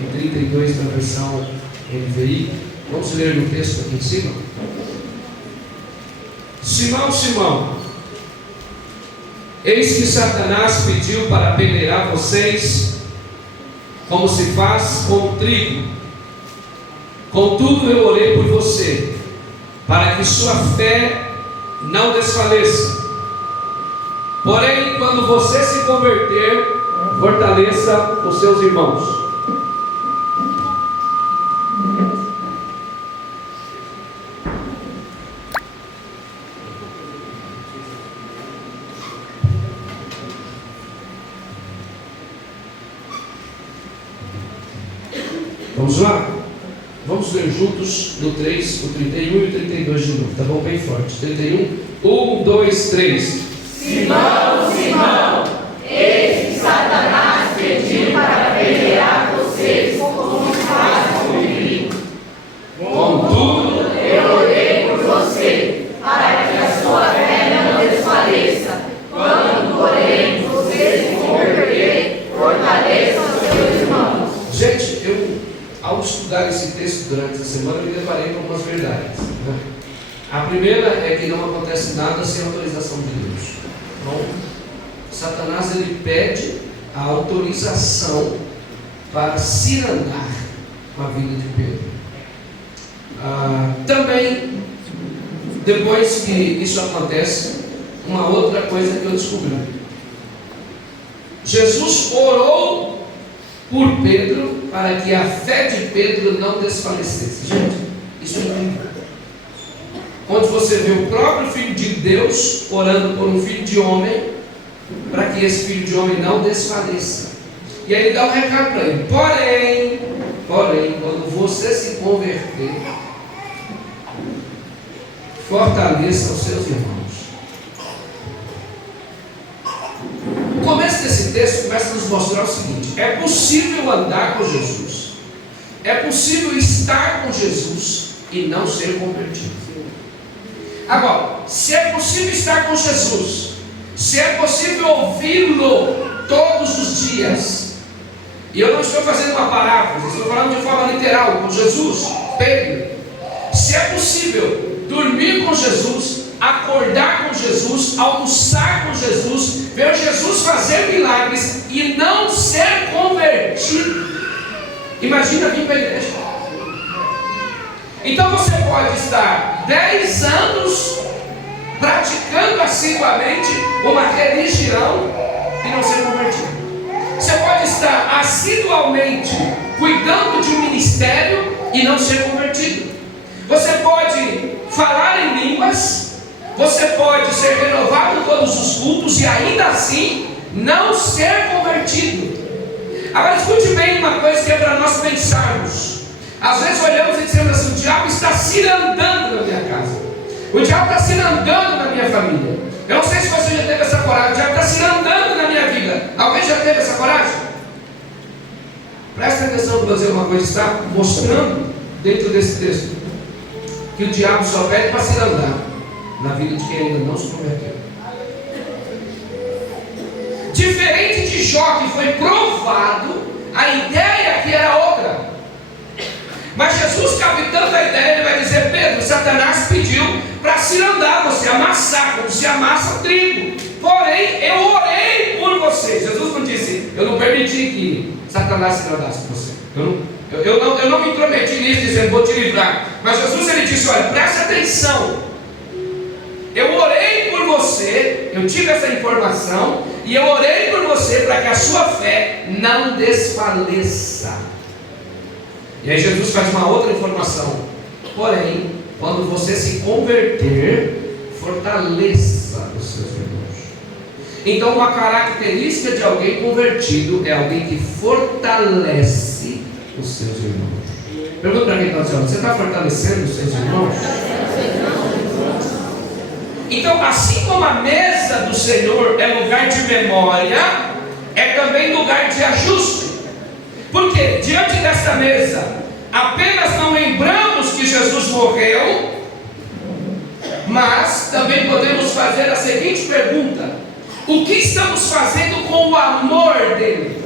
em 32 na versão NVI. Vamos ler no texto aqui em cima. Simão, Simão, eis que Satanás pediu para apedrejar vocês, como se faz com o trigo. Contudo eu orei por você, para que sua fé não desfaleça. Porém, quando você se converter, fortaleça os seus irmãos. Vamos lá? Vamos ler juntos no 3, o 31 e o 32 de novo, tá bom? Bem forte. 31, 1, 2, 3. Simão, Simão, eis que Satanás pediu para apedrejar vocês como faz com o trigo. Contudo, eu orei por você, para que a sua fé não desfaleça. Quando, porém, você se converter, fortaleça os seus irmãos. gente, ao estudar esse texto durante a semana, eu me deparei com algumas verdades, né? A primeira é que não acontece nada sem autorização de Deus. Então, Satanás ele pede a autorização para cirandar com a vida de Pedro. Também, depois que isso acontece, uma outra coisa que eu descobri: Jesus orou por Pedro para que a fé de Pedro não desfalecesse. Gente, isso é incrível. Onde você vê o próprio Filho de Deus orando por um filho de homem, para que esse filho de homem não desfaleça. E aí ele dá um recado para ele: porém, quando você se converter, fortaleça os seus irmãos. O começo desse texto começa a nos mostrar o seguinte: é possível andar com Jesus, é possível estar com Jesus e não ser convertido. Agora, se é possível estar com Jesus, se é possível ouvi-lo todos os dias, e eu não estou fazendo uma paráfrase, estou falando de forma literal, com Jesus, Pedro, se é possível dormir com Jesus, acordar com Jesus, almoçar com Jesus, ver Jesus fazer milagres e não ser convertido, imagina vir para a igreja. Então você pode estar 10 anos praticando assiduamente uma religião e não ser convertido. Você pode estar assiduamente cuidando de um ministério e não ser convertido. Você pode falar em línguas, você pode ser renovado em todos os cultos e ainda assim não ser convertido. Agora escute bem uma coisa que é para nós pensarmos. Às vezes olhamos e dizemos assim: o diabo está cirandando na minha casa, o diabo está cirandando na minha família. Eu não sei se você já teve essa coragem. O diabo está cirandando na minha vida. Alguém já teve essa coragem? Presta atenção para dizer uma coisa. Está mostrando dentro desse texto que o diabo só pede para cirandar na vida de quem ainda não se converteu. Diferente de Jó, que foi provado, a ideia aqui era outra. Mas Jesus, captando a ideia, ele vai dizer: Pedro, Satanás pediu para cirandar você, amassar, como se amassa o trigo. Porém, eu orei por você. Jesus não disse: eu não permiti que Satanás cirandasse você. Eu não me intrometi nisso, dizendo: vou te livrar. Mas Jesus, ele disse: olha, presta atenção. Eu orei por você, eu tive essa informação, e eu orei por você para que a sua fé não desfaleça. E aí Jesus faz uma outra informação: porém, quando você se converter, fortaleça os seus irmãos. Então, uma característica de alguém convertido é alguém que fortalece os seus irmãos. Pergunta para quem está dizendo: você está fortalecendo os seus irmãos? Então, assim como a mesa do Senhor é lugar de memória, é também lugar de ajuste. Porque diante desta mesa, apenas não lembramos que Jesus morreu, mas também podemos fazer a seguinte pergunta: o que estamos fazendo com o amor dele?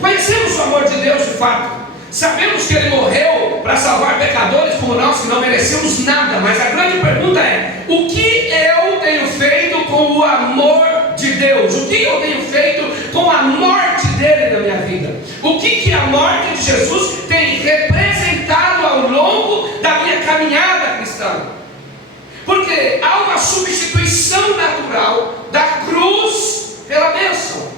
Conhecemos o amor de Deus de fato. Sabemos que Ele morreu para salvar pecadores como nós, que não merecemos nada. Mas a grande pergunta é: o que eu tenho feito com o amor de Deus? O que eu tenho feito com a morte dele na minha vida? O que a morte de Jesus tem representado ao longo da minha caminhada cristã? Porque há uma substituição natural da cruz pela bênção.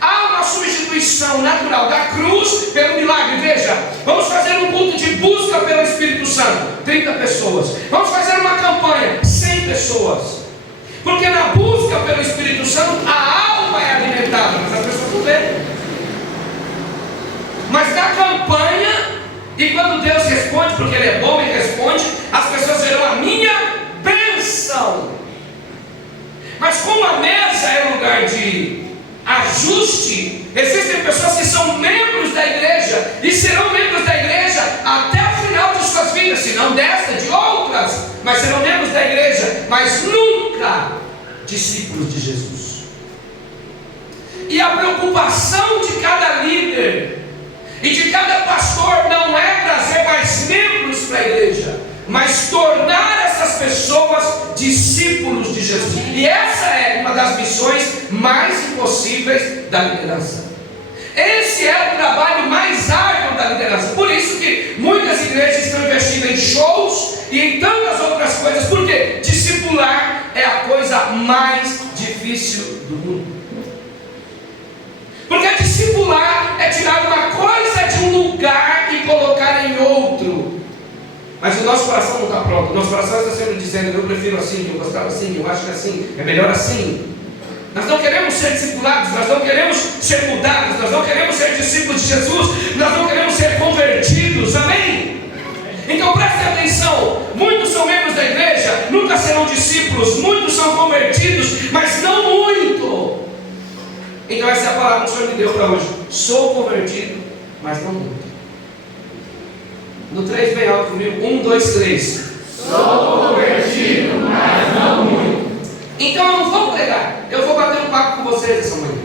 Há uma substituição natural da cruz pelo milagre. Veja, vamos fazer um culto de busca pelo Espírito Santo, 30 pessoas. Vamos fazer uma campanha, 100 pessoas. Porque na busca pelo Espírito Santo a alma é alimentada, mas as pessoas não veem. Mas na campanha, e quando Deus responde, porque Ele é bom e responde, as pessoas verão a minha bênção. Mas como a mesa é lugar de ajuste, existem pessoas que são membros da igreja e serão membros da igreja até o final de suas vidas, se não desta, de outras, mas serão membros da igreja, mas nunca discípulos de Jesus. E a preocupação de cada líder e de cada pastor não é trazer mais membros para a igreja, mas tornar essas pessoas discípulos de Jesus. E essa é uma das missões mais impossíveis da liderança. Esse é o trabalho mais árduo da liderança. Por isso que muitas igrejas estão investindo em shows e em tantas outras coisas. Porque discipular é a coisa mais difícil do mundo. Porque discipular é tirar uma coisa de um lugar e colocar em outro. Mas o nosso coração não está pronto. O nosso coração está sempre dizendo: eu prefiro assim, eu gostava assim, eu acho que assim, é melhor assim. Nós não queremos ser discipulados, nós não queremos ser mudados, nós não queremos ser discípulos de Jesus, nós não queremos ser convertidos, amém? Então preste atenção: muitos são membros da igreja, nunca serão discípulos, muitos são convertidos, mas não muito. Então essa é a palavra que o Senhor me deu para hoje: sou convertido, mas não muito. No 3 bem alto comigo, 1, 2, 3. Sou convertido, mas não muito. Então eu não vou pregar, eu vou bater um papo com vocês essa manhã.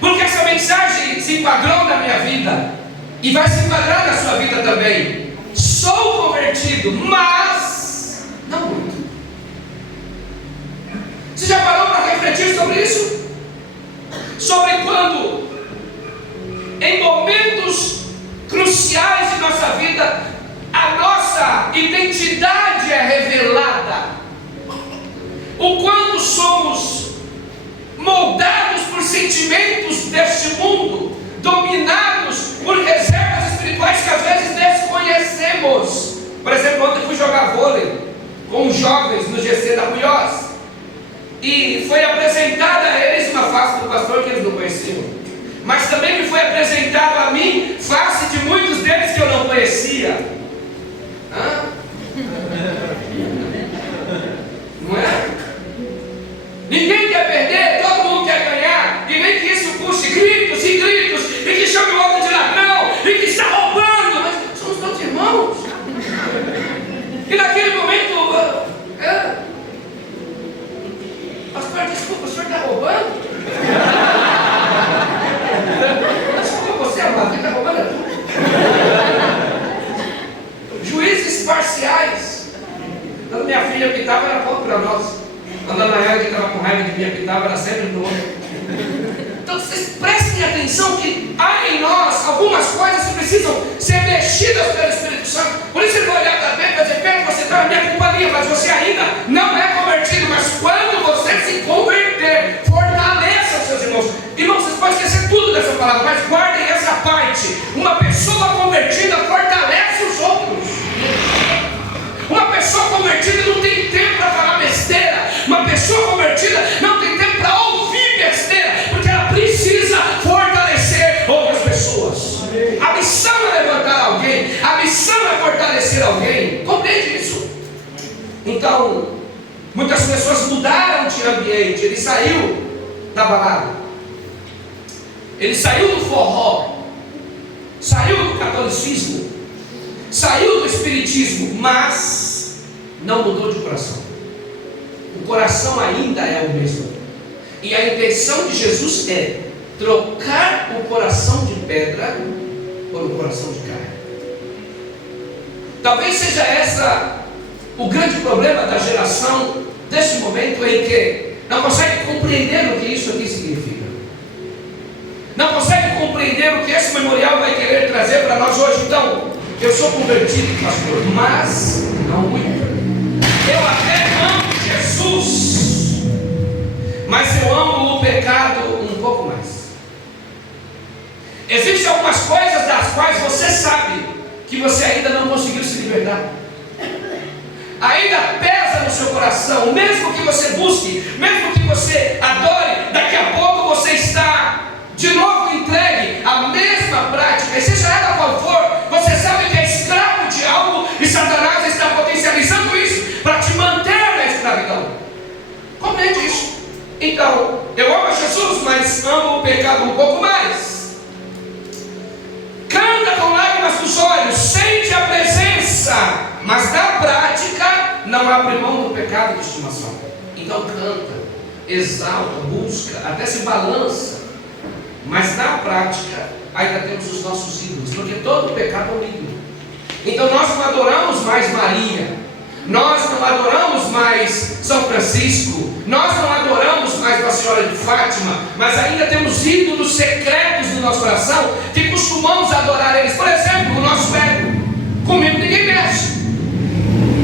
Porque essa mensagem se enquadrou na minha vida e vai se enquadrar na sua vida também. Sou convertido, mas não muito. Você já parou para refletir sobre isso? Sobre quando, em momentos cruciais de nossa vida, a nossa identidade é revelada. O quanto somos moldados por sentimentos deste mundo, dominados por reservas espirituais que às vezes desconhecemos. Por exemplo, ontem fui jogar vôlei com os jovens no GC da Munhoz, e foi apresentada a eles uma face do pastor que eles não conheciam, mas também me foi apresentado a mim face de muitos deles que eu não conhecia. Não é? Ninguém quer perder, todo mundo quer ganhar, e nem que isso custe gritos e gritos, e que chame o outro de ladrão, e que está roubando, mas somos todos irmãos. E naquele momento, pastor, desculpa, o senhor está roubando? Desculpa você, amado, quem está roubando é tu. Juízes parciais. Quando minha filha pitava, era pouco para nós. Quando a Nayara que estava com raiva de mim apitava, era sempre no outro. Então vocês prestem atenção que há em nós algumas coisas que precisam ser mexidas pelo Espírito Santo. Por isso ele vai olhar para dentro e vai dizer: Pedro, você está na minha companhia, mas você ainda não é convertido. Mas quando você se converter, fortaleça os seus irmãos. Irmãos, vocês podem esquecer tudo dessa palavra, mas guardem essa parte. Uma pessoa convertida fortalece os outros. Uma pessoa convertida não tem tempo para falar besteira. Uma pessoa convertida não tem tempo para ouvir besteira, porque ela precisa fortalecer outras pessoas. A missão é levantar alguém, a missão é fortalecer alguém. Compreende isso? Então, muitas pessoas mudaram de ambiente. Ele saiu da balada, ele saiu do forró, saiu do catolicismo, saiu do espiritismo, mas não mudou de coração. O coração ainda é o mesmo. E a intenção de Jesus é trocar o coração de pedra coração de carne. Talvez seja essa o grande problema da geração deste momento, em que não consegue compreender o que isso aqui significa. Não consegue compreender o que esse memorial vai querer trazer para nós hoje. Então, eu sou convertido, pastor, mas não muito. Eu até amo Jesus, mas eu amo o pecado um pouco mais. Existem algumas coisas das quais você sabe que você ainda não conseguiu se libertar. Ainda pesa no seu coração, mesmo que você busque, mesmo que você adore, daqui a pouco você está de novo entregue à mesma prática, e seja ela qual for, você sabe que é escravo de algo e Satanás está potencializando isso para te manter na escravidão. Compreende isso? Então, eu amo Jesus, mas amo o pecado um pouco mais. Canta com lágrimas nos olhos, sente a presença, mas na prática não abre mão do pecado de estimação. Então canta, exalta, busca, até se balança, mas na prática ainda temos os nossos ídolos, porque todo pecado é um ídolo. Então nós não adoramos mais Maria, nós não adoramos mais São Francisco, nós não adoramos mais Nossa Senhora de Fátima, mas ainda temos ídolos secretos no nosso coração que costumamos adorar eles. Por exemplo, o nosso ego. Comigo ninguém mexe.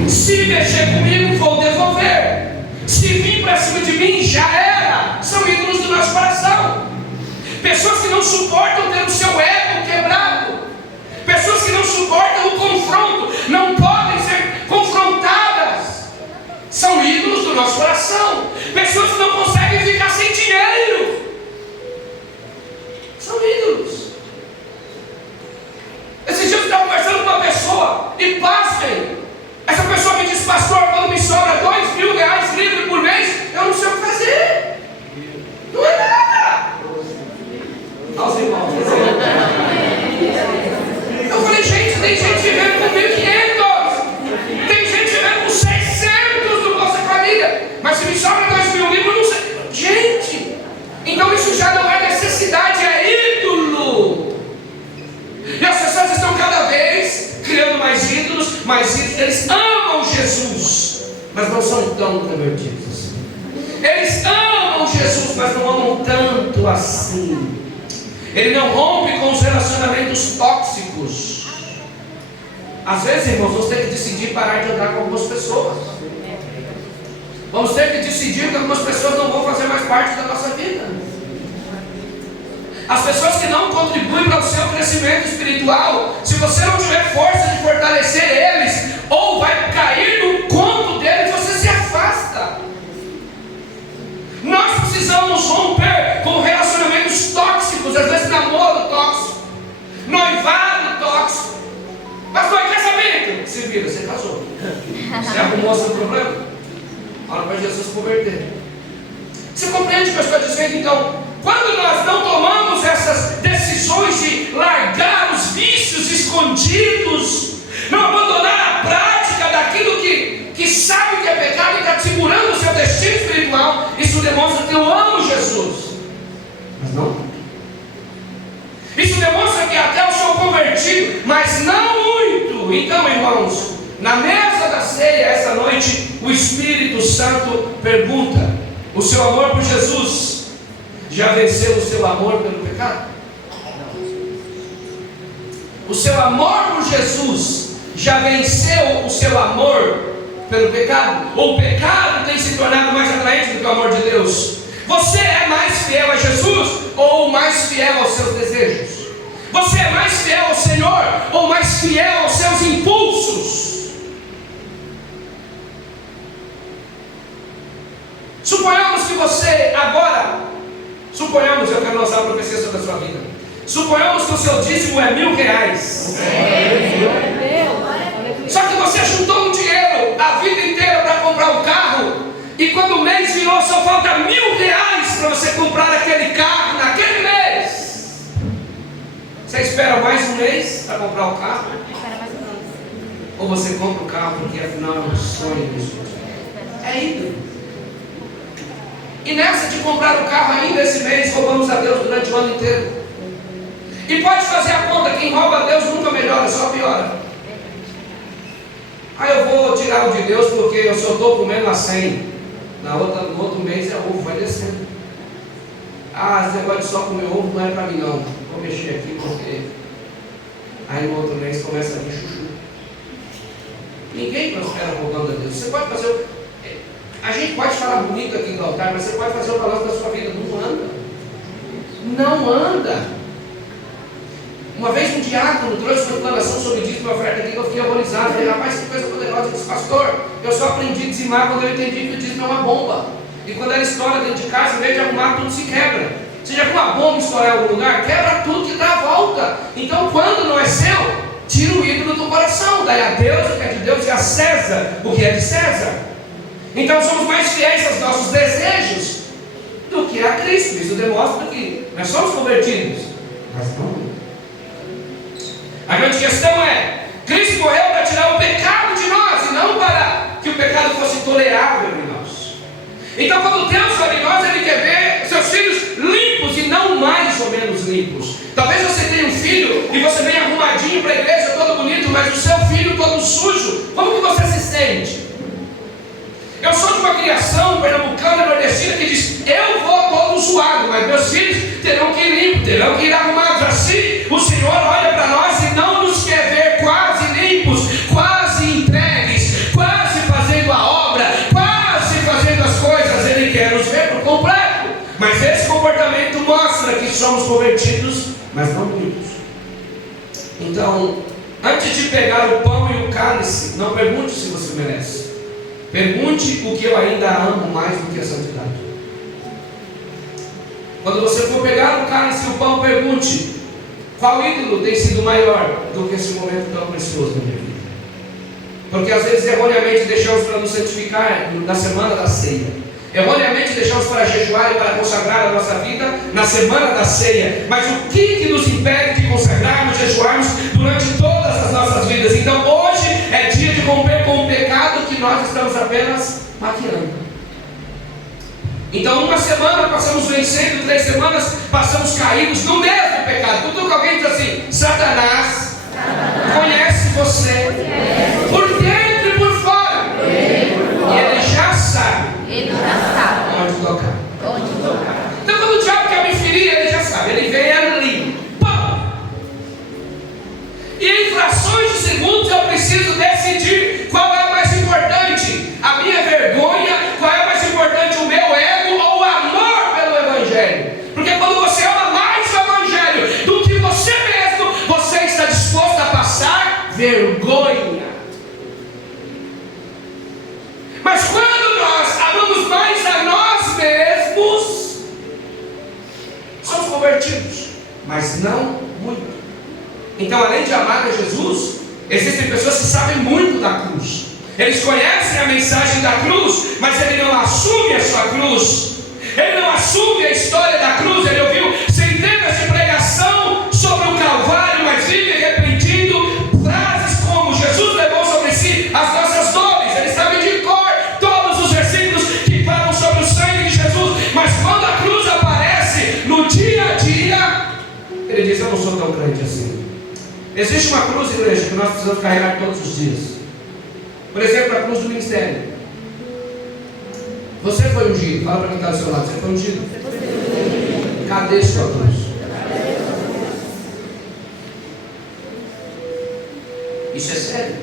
Se mexer comigo, vou devolver. Se vir para cima de mim, já era. São ídolos do nosso coração. Pessoas que não suportam ter o seu ego quebrado. Pessoas que não suportam o confronto. Não podem ser confrontadas. São ídolos do nosso coração. Pessoas que não conseguem ficar sem dinheiro. São ídolos. Esses dias eu estava conversando com uma pessoa e pasmem. Essa pessoa me disse: pastor, quando me sobra R$2.000 livre por mês, eu não sei o que fazer. Não é nada. Aos irmãos. Eu falei: gente, tem gente vivendo com 1.500. Tem gente vivendo com 600 do Bolsa Família. Mas se me sobra R$2.000 livre, eu não sei. Gente, então isso já não é necessidade, é ídolo. E as pessoas estão cada vez criando mais ídolos, eles amam Jesus, mas não são tão convertidos. Eles amam Jesus, mas não amam tanto assim. Ele não rompe com os relacionamentos tóxicos. Às vezes, irmãos, vamos ter que decidir parar de andar com algumas pessoas. Vamos ter que decidir que algumas pessoas não vão fazer mais parte da nossa vida. As pessoas que não contribuem para o seu crescimento espiritual, se você não tiver força de fortalecer eles, ou vai cair no conto deles, você se afasta. Nós precisamos romper com relacionamentos tóxicos, às vezes namoro tóxico, noivado tóxico. Pastor, casamento? Se vira, você casou. Você arrumou seu problema? Fala para Jesus converter. Você compreende o que eu estou dizendo? Então, quando nós não tomamos essas decisões de largar os vícios escondidos, não abandonar a prática daquilo que sabe que é pecado e está segurando o seu destino espiritual, isso demonstra que eu amo Jesus. Mas não. Isso demonstra que até eu sou convertido, mas não muito. Então, irmãos, na mesa da ceia essa noite, o Espírito Santo pergunta: o seu amor por Jesus já venceu o seu amor pelo pecado? O seu amor por Jesus já venceu o seu amor pelo pecado? Ou o pecado tem se tornado mais atraente do que o amor de Deus? Você é mais fiel a Jesus ou mais fiel aos seus desejos? Você é mais fiel ao Senhor ou mais fiel aos seus impulsos? Suponhamos que você agora, eu quero lançar uma profecia sobre a sua vida. Suponhamos que o seu dízimo é R$1.000. Só que você juntou um dinheiro a vida inteira para comprar um carro, e quando o mês virou, só falta R$1.000 para você comprar aquele carro naquele mês. Você espera mais um mês para comprar o carro? Ou você compra o carro porque afinal é um sonho disso? É ídolo. E nessa de comprar o carro ainda esse mês, roubamos a Deus durante o ano inteiro. E pode fazer a conta: quem rouba a Deus melhora, só piora. Aí eu vou tirar o de Deus porque eu só estou comendo a 100. No outro mês é ovo, vai descendo. Esse negócio de só comer ovo não é para mim não. Vou mexer aqui porque... Aí no outro mês começa a vir chuchu. Ninguém prospera roubando a Deus. Você pode fazer... A gente pode falar bonito aqui no altar, mas você pode fazer o balanço da sua vida. Não anda. Não anda. Uma vez um diácono trouxe uma declaração sobre dízimo e oferta aqui que eu fiquei horrorizado. Eu falei, rapaz, que coisa poderosa. Eu disse, pastor, eu só aprendi a dizimar quando eu entendi que o dízimo é uma bomba. E quando ela estoura dentro de casa, em vez de arrumar, tudo se quebra. Você já viu uma bomba estourar em algum lugar? Quebra tudo que dá a volta. Então, quando não é seu, tira o ídolo do coração. Daí a Deus o que é de Deus e a César o que é de César. Então, somos mais fiéis aos nossos desejos do que a Cristo. Isso demonstra que nós somos convertidos. Mas não. A grande questão é, Cristo morreu para tirar o pecado de nós, e não para que o pecado fosse tolerável em nós. Então quando Deus olha em nós, Ele quer ver seus filhos limpos e não mais ou menos limpos. Talvez você tenha um filho e você vem arrumadinho para a igreja, todo bonito, mas o seu filho todo sujo. Como que você se sente? Eu sou de uma criação pernambucana, nordestina, que diz, eu vou todo suado, mas meus filhos terão que ir limpos, terão que ir arrumados. Assim, o Senhor olha para nós e não nos quer ver quase limpos, quase entregues, quase fazendo a obra, quase fazendo as coisas. Ele quer nos ver por completo. Mas esse comportamento mostra que somos convertidos, mas não muitos. Então, antes de pegar o pão e o cálice, não pergunte se você merece. Pergunte o que eu ainda amo mais do que a santidade. Quando você for pegar o cálice e o pão, pergunte: qual ídolo tem sido maior do que esse momento tão precioso na minha vida? Porque às vezes erroneamente deixamos para nos santificar na semana da ceia. Erroneamente deixamos para jejuar e para consagrar a nossa vida na semana da ceia. Mas o que nos impede de consagrarmos, jejuarmos durante todas as nossas vidas? Então hoje é dia de romper com o pecado que nós estamos apenas maquiando. Então uma semana passamos vencendo, 3 semanas passamos caídos no mesmo pecado. Quando alguém diz assim: Satanás conhece você por dentro e por fora, e ele já sabe onde tocar. Então quando o diabo quer me ferir, ele já sabe, ele vem ali, pão. E em frações de segundos eu preciso decidir qual é mais importante: a minha vergonha, qual é mais importante, o meu ego ou o amor pelo Evangelho? Porque quando você ama mais o Evangelho do que você mesmo, você está disposto a passar vergonha. Mas quando nós amamos mais a nós mesmos, somos convertidos, mas não muito. Então, além de amar a Jesus, existem pessoas que sabem muito da cruz. Eles conhecem a mensagem da cruz, mas ele não assume a sua cruz. Ele não assume a história da cruz. Ele ouviu centenas de pregação sobre o Calvário, mas vive repetindo frases como: Jesus levou sobre si as nossas dores. Ele sabe de cor todos os versículos que falam sobre o sangue de Jesus. Mas quando a cruz aparece no dia a dia, ele diz: eu não sou tão crente assim. Existe uma cruz, igreja, que nós precisamos carregar todos os dias. Por exemplo, a cruz do ministério. Você foi ungido. Fala para quem está do seu lado: você foi ungido? Cadê sua cruz? Isso é sério.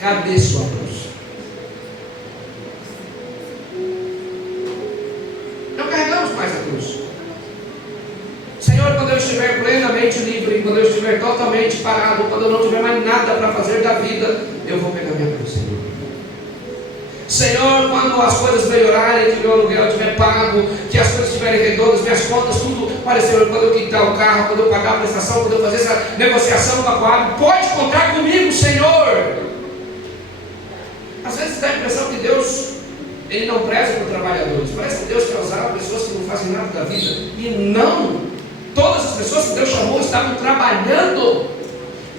Cadê sua cruz? Não carregamos mais a cruz. Senhor, quando eu estiver plenamente livre, quando eu estiver totalmente parado, quando eu não tiver mais nada para fazer da vida, eu vou pegar minha cruz, Senhor. Senhor, quando as coisas melhorarem, que meu aluguel estiver pago, que as coisas estiverem redondas, minhas contas, tudo, olha, Senhor, quando eu quitar o carro, quando eu pagar a prestação, quando eu fazer essa negociação com a Coab, pode contar comigo, Senhor. Às vezes dá a impressão que Deus, Ele não preza por trabalhadores. Parece que Deus quer usar pessoas que não fazem nada da vida. E não. Todas as pessoas que Deus chamou estavam trabalhando.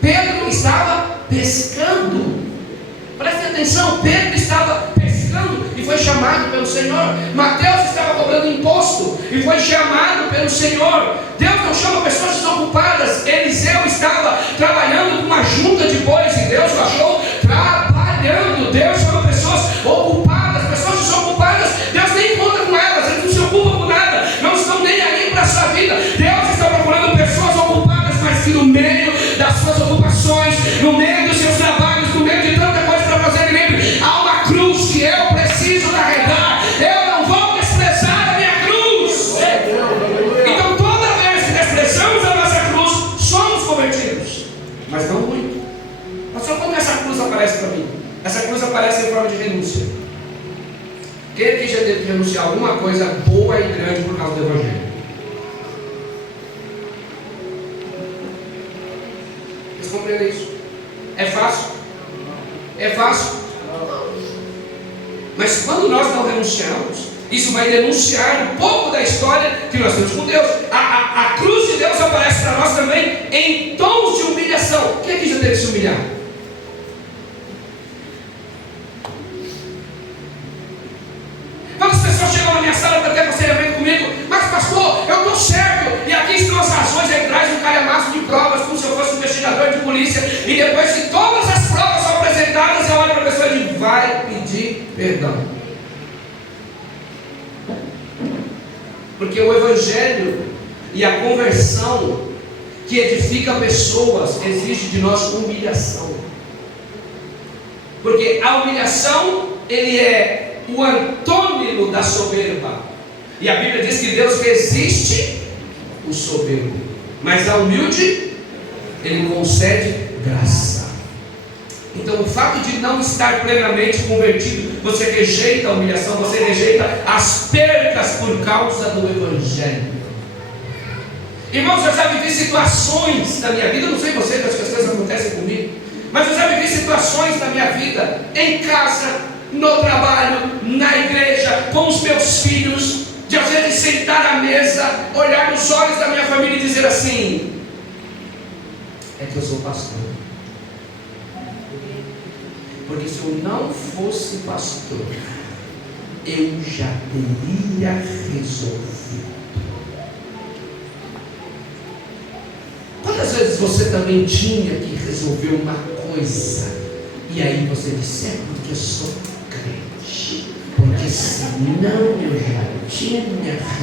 Pedro estava pescando. Preste atenção, Pedro estava pescando e foi chamado pelo Senhor. Mateus estava cobrando imposto e foi chamado pelo Senhor. Deus não chama pessoas desocupadas. Eliseu estava trabalhando com meio das suas ocupações, no meio dos seus trabalhos, no meio de tanta coisa para fazer livre, há uma cruz que eu preciso carregar. Eu não vou desprezar a minha cruz. Então toda vez que desprezamos a nossa cruz, somos convertidos, mas não muito. Pastor, como essa cruz aparece para mim? Essa cruz aparece em forma de renúncia. Quem aqui já teve que renunciar a alguma coisa boa e grande por causa do Evangelho? Vocês compreendem isso? É fácil? É fácil? Mas quando nós não renunciamos, isso vai denunciar um pouco da história que nós temos com Deus. A cruz de Deus aparece para nós também em tons de humilhação. Quem aqui já teve que se humilhar? Quantas pessoas chegam na minha sala para ter aconselhamento comigo? Mas pastor, eu estou certo, e aqui estão as razões, ele traz um calhamaço de provas, como se eu fosse um investigador de polícia, e depois que todas as provas são apresentadas, eu olho para a pessoa e digo, vai pedir perdão. Porque o Evangelho e a conversão que edifica pessoas exige de nós humilhação. Porque a humilhação, ele é o antônimo da soberba. E a Bíblia diz que Deus resiste o soberbo, mas ao humilde Ele concede graça. Então o fato de não estar plenamente convertido, você rejeita a humilhação, você rejeita as percas por causa do Evangelho. Irmãos, eu já vivi situações na minha vida, eu não sei vocês, acho que as coisas acontecem comigo, mas eu já vivi situações na minha vida, em casa, no trabalho, na igreja, com os meus filhos, de às vezes sentar à mesa, olhar nos olhos da minha família e dizer assim: é que eu sou pastor. Porque se eu não fosse pastor, eu já teria resolvido. Quantas vezes você também tinha que resolver uma coisa, e aí você disse, é porque eu sou crente, porque senão eu já tinha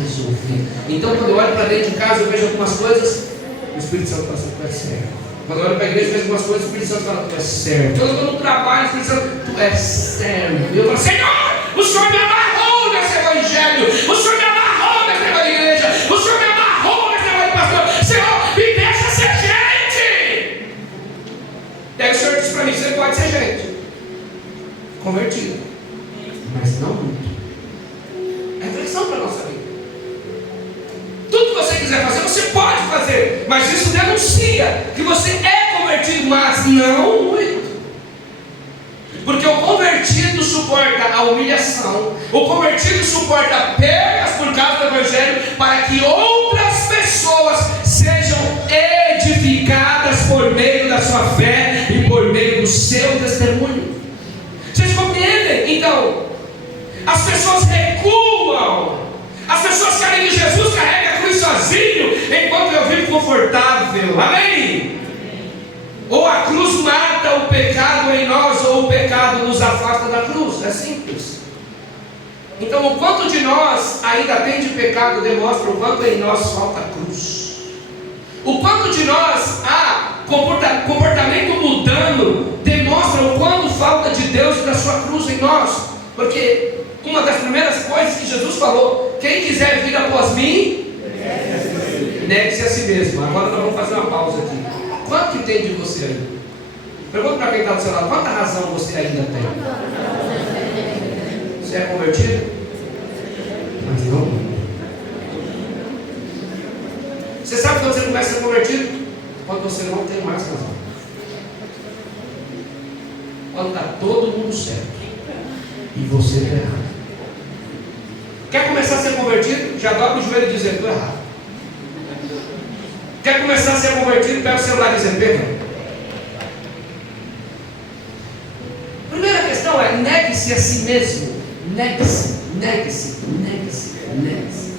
resolvido. Então quando eu olho para dentro de casa, eu vejo algumas coisas, o Espírito Santo fala assim, tu é certo. Quando eu olho para a igreja, eu vejo algumas coisas, o Espírito Santo fala, tu é certo. Quando eu estou no trabalho, o Espírito Santo, tu é certo. Eu falo, Senhor, o Senhor me amarrou nesse Evangelho, o Senhor me amarrou nesse negócio de igreja, o Senhor me amarrou nesse negócio de pastor. Senhor, me deixa ser gente. E aí o Senhor disse para mim, você pode ser gente convertido, mas não muito. É reflexão para a nossa vida. Tudo que você quiser fazer, você pode fazer, mas isso denuncia que você é convertido, mas não muito. Porque o convertido suporta a humilhação, o convertido suporta perdas por causa do Evangelho, para que outras pessoas sejam edificadas por meio da sua fé e por meio do seu testemunho. Vocês compreendem? Então, as pessoas recuam, as pessoas querem que Jesus carregue a cruz sozinho, enquanto eu vivo confortável. Amém? Ou a cruz mata o pecado em nós, ou o pecado nos afasta da cruz. É simples. Então o quanto de nós ainda tem de pecado demonstra o quanto em nós falta a cruz. O quanto de nós há comportamento mudando demonstra o quanto falta de Deus e da sua cruz em nós. Porque uma das primeiras coisas que Jesus falou, quem quiser vir após mim, negue-se a si mesmo. Agora nós vamos fazer uma pausa aqui. Quanto que tem de você aí? Pergunta para quem está do seu lado, quanta razão você ainda tem? Você é convertido? Mas não. Você sabe quando você começa a ser convertido? Quando você não tem mais razão. Quando está todo mundo certo e você está errado. Quer começar a ser convertido? Já dobra o joelho e diz, estou errado. Quer começar a ser convertido? Pega o celular e diz, perdão. Primeira questão é, negue-se a si mesmo. Negue-se, negue-se, negue-se, negue-se.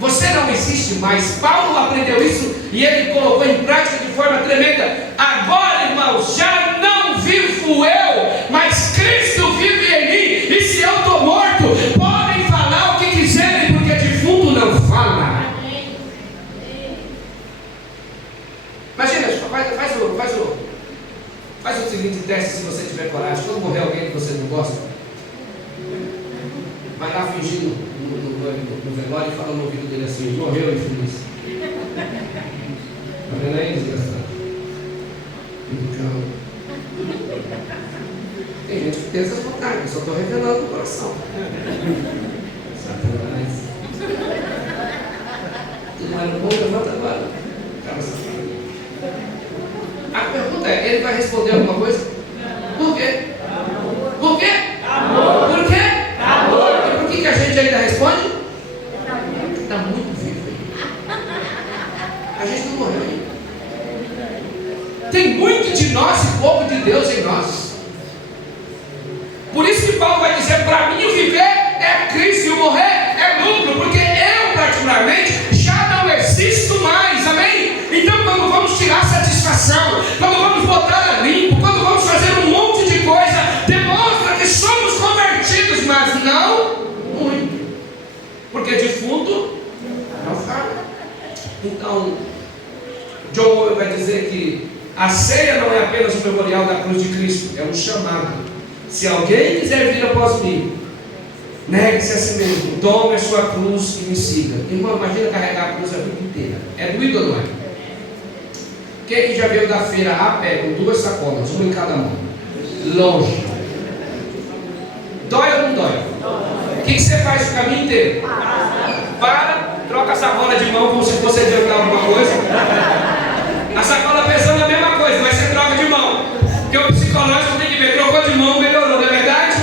Você não existe mais. Paulo aprendeu isso e ele colocou em prática de forma tremenda. Agora, irmãos, já não vivo eu, mas Cristo vive em mim. E se eu estou morto, podem falar o que quiserem, porque defunto não fala. Mas Faz o seguinte teste, se você tiver coragem. Quando morrer alguém que você não gosta, vai lá fingindo no velório e fala no ouvido dele assim: morreu infeliz. Tá vendo aí, desgraçado? Então, tem gente que tem essas vontades, eu só estou revelando o coração. Satanás. Tu não era bom, levanta agora. Cara, Satanás. A pergunta é: ele vai responder alguma coisa? Por quê? Por quê? Amor. Por quê? Amor. E por que a gente ainda responde? Está muito vivo aí. A gente não morreu ainda. Tem muito de nós e pouco de Deus em nós. Por isso que Paulo vai dizer: para mim o viver é Cristo e o morrer é lucro, porque eu particularmente já não existo mais, amém? Então quando vamos tirar satisfação, quando vamos botar a limpo, quando vamos fazer um monte de coisa, demonstra que somos convertidos, mas não muito, porque defunto não fala. Então John Owen vai dizer que a ceia não é apenas o memorial da cruz de Cristo, é um chamado. Se alguém quiser vir após mim, negue-se a si mesmo, tome a sua cruz e me siga. Irmão, imagina carregar a cruz a vida inteira. É doído ou não é? Quem que já veio da feira a pé com 2 sacolas, uma em cada mão? Longe. Dói ou não dói? O que você faz o caminho inteiro? Para, troca a sacola de mão como se fosse adiantar alguma coisa. A sacola pesando a mesma coisa, mas você troca de mão. Porque o psicológico tem que ver, trocou de mão, melhorou, não é verdade?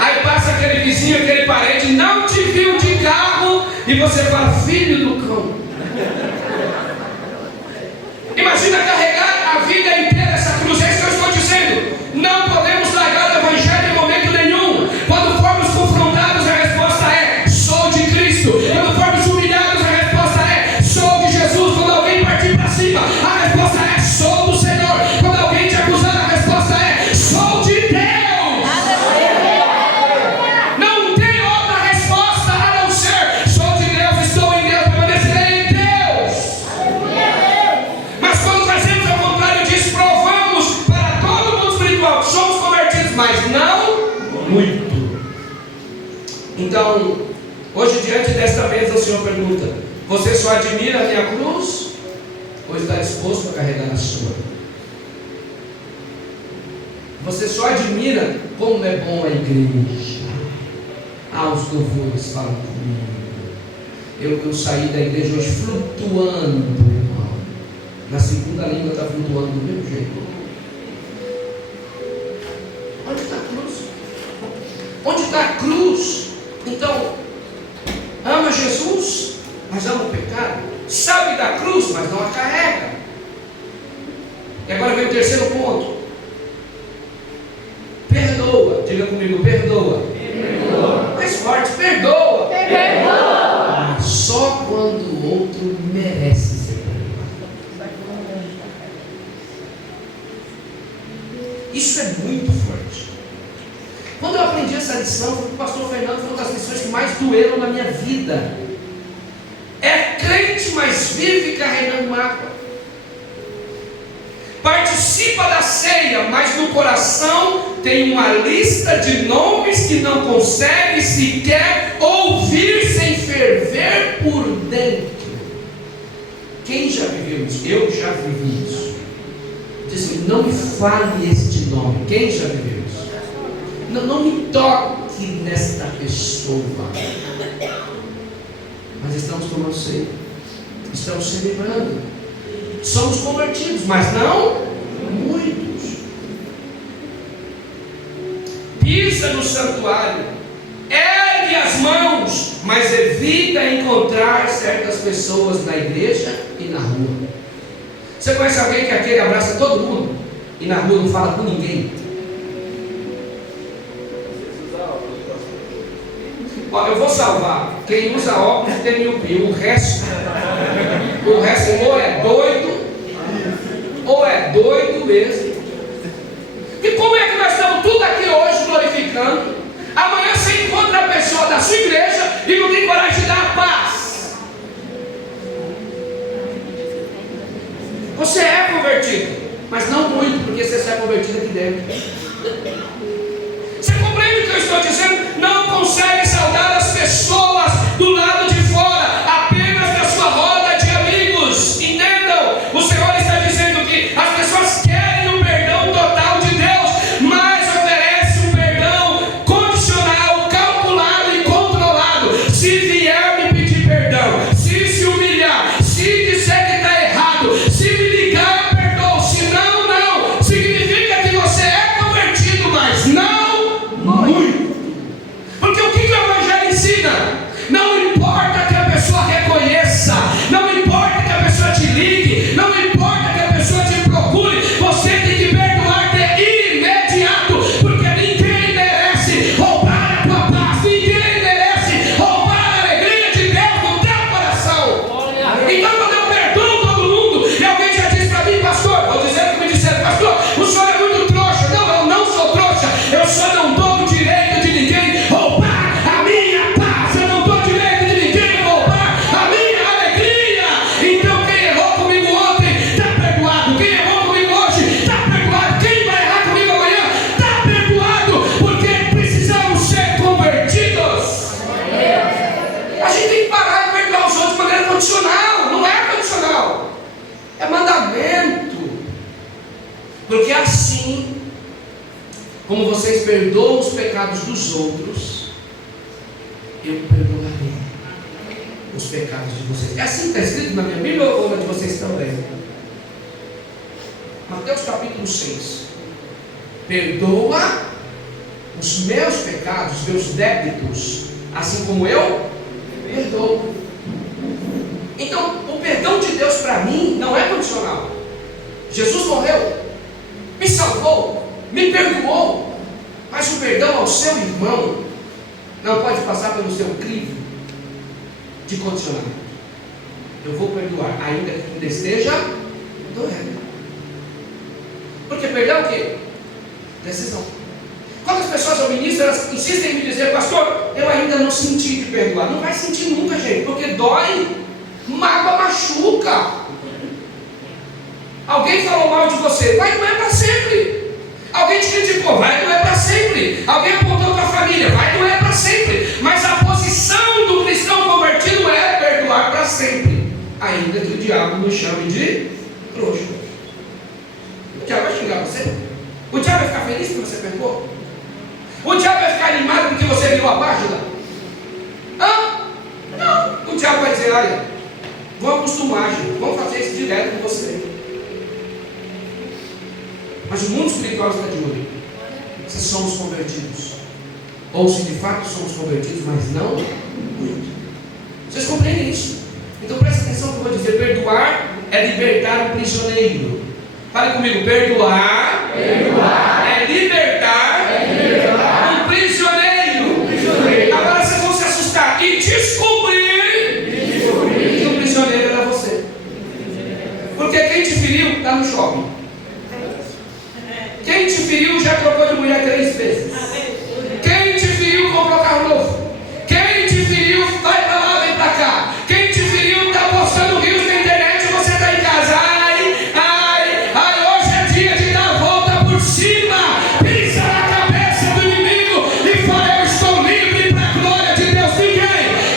Aí passa aquele vizinho, aquele parente, não te viu de carro, e você fala: filho do cão. Imagina carregar a vida inteira essa cruz. É isso que eu estou dizendo. Não podemos largar o evangelho em momento nenhum. Quando formos confrontados, a resposta é: sou de Cristo. Quando formos humilhados, a resposta é: sou de Jesus. Quando alguém partir para cima, a resposta é: sou do Senhor. Quando alguém te acusar, a resposta é: sou de Deus. Não tem outra resposta a não ser: sou de Deus, estou em Deus, permanecerei em Deus. Mas quando fazemos ao contrário disso, provamos para todo mundo espiritual que somos convertidos, mas não muito. Então, hoje, diante desta mesa, o Senhor pergunta: você só admira a minha cruz, ou está disposto a carregar a sua? Você só admira como é bom a igreja. Os louvores falam comigo. Eu saí da igreja hoje flutuando, irmão. Na segunda língua está flutuando do mesmo jeito. Onde está a cruz? Onde está a cruz? Então, ama Jesus, mas ama o pecado. Sabe da cruz, mas não a carrega. E agora vem o terceiro ponto. Perdoa. Diga comigo: perdoa. Perdoa. Mais forte: perdoa. Perdoa. Mas só quando o outro merece ser perdoado. Isso é muito forte. Quando eu aprendi essa lição, o pastor Fernando foi uma das lições que mais doeram na minha vida. É crente, mas vive carregando mágoa. Participa da ceia, mas no coração tem uma lista de nomes que não consegue sequer ouvir sem ferver por dentro. Quem já viveu isso? Eu já vivi isso. Diz assim: não me fale este nome. Quem já viveu isso? Não me toque nesta pessoa. Mas estamos tomando ceia, estamos celebrando, somos convertidos, mas não muitos. Pisa no santuário, ergue as mãos, mas evita encontrar certas pessoas na igreja e na rua. Você conhece alguém que aquele abraça todo mundo e na rua não fala com ninguém? Eu vou salvar quem usa óculos e tem miopia. O resto ou é doido mesmo. E como é que nós estamos tudo aqui hoje glorificando? Amanhã você encontra a pessoa da sua igreja e não tem coragem de dar a paz. Você é convertido, mas não muito, porque você é convertido aqui dentro. Você compreende o que eu estou dizendo? Não consegue saudar as pessoas do lado de fora, apenas da sua roda de amigos. Entendam? O Senhor está dizendo que as pessoas querem o perdão total de Deus, mas oferece um perdão condicional, calculado e controlado. Se vier me pedir perdão, se humilhar, se disser que está errado, se me ligar, eu perdoo. Se não, não. Significa que você é convertido, mas não muito. Porque o que o Evangelho ensina? Não importa que a pessoa reconheça, não importa que a pessoa te ligue, não importa que a pessoa te procure, você tem que perdoar de imediato, porque ninguém merece roubar a tua paz, ninguém merece roubar a alegria de Deus no teu coração. Então, quando eu perdoo todo mundo, e alguém já disse para mim, pastor, vou dizer o que me disseram, pastor, o senhor é muito trouxa. Não, eu não sou trouxa, eu só não dou o direito de ninguém roubar a minha paz, eu não dou o direito de ninguém roubar a minha alegria. Então, quem errou comigo ontem, está perdoado. Quem errou comigo hoje, está perdoado. Quem vai errar comigo amanhã, está perdoado, porque precisamos ser convertidos. A gente tem que parar de perdoar os outros de maneira condicional. Não é condicional, é mandamento. Porque assim como vocês perdoam os pecados dos outros, eu perdoarei os pecados de vocês. É assim que está escrito na minha Bíblia ou na de vocês também? Mateus capítulo 6. Perdoa os meus pecados, os meus débitos, assim como eu perdoo. Então, o perdão de Deus para mim não é condicional. Jesus morreu, me salvou, me perdoou, mas o perdão ao seu irmão não pode passar pelo seu crivo de condicionamento. Eu vou perdoar, ainda que ainda esteja doendo. Porque perdão é o quê? Decisão. Quando as pessoas ao ministro, elas insistem em me dizer, pastor, eu ainda não senti de perdoar. Não vai sentir nunca, gente, porque dói, mágoa machuca. Alguém falou mal de você, vai doer para sempre. Alguém te criticou, vai doer para sempre. Alguém apontou a tua família, vai doer para sempre. Mas a posição do cristão convertido é perdoar para sempre, ainda que o diabo nos chame de trouxa. O diabo vai xingar você? O diabo vai ficar feliz porque você perdoou? O diabo vai ficar animado porque você virou a página? Não. O diabo vai dizer, olha, vamos acostumar, gente, vamos fazer isso direto com você. Mas o mundo espiritual está de olho se somos convertidos, ou se de fato somos convertidos, mas não muito. Vocês compreendem isso? Então preste atenção no que eu vou dizer. Perdoar é libertar um prisioneiro. Fale comigo, perdoar é libertar um prisioneiro. Agora vocês vão se assustar e descobrir que o prisioneiro era você. Porque quem te feriu está no shopping. Quem te feriu já trocou de mulher 3 vezes. Quem te feriu comprou carro novo. Quem te feriu vai para lá, vem para cá. Quem te feriu está postando rios na internet e você está em casa. Ai, hoje é dia de dar a volta por cima. Pisa na cabeça do inimigo e fala, eu estou livre para a glória de Deus.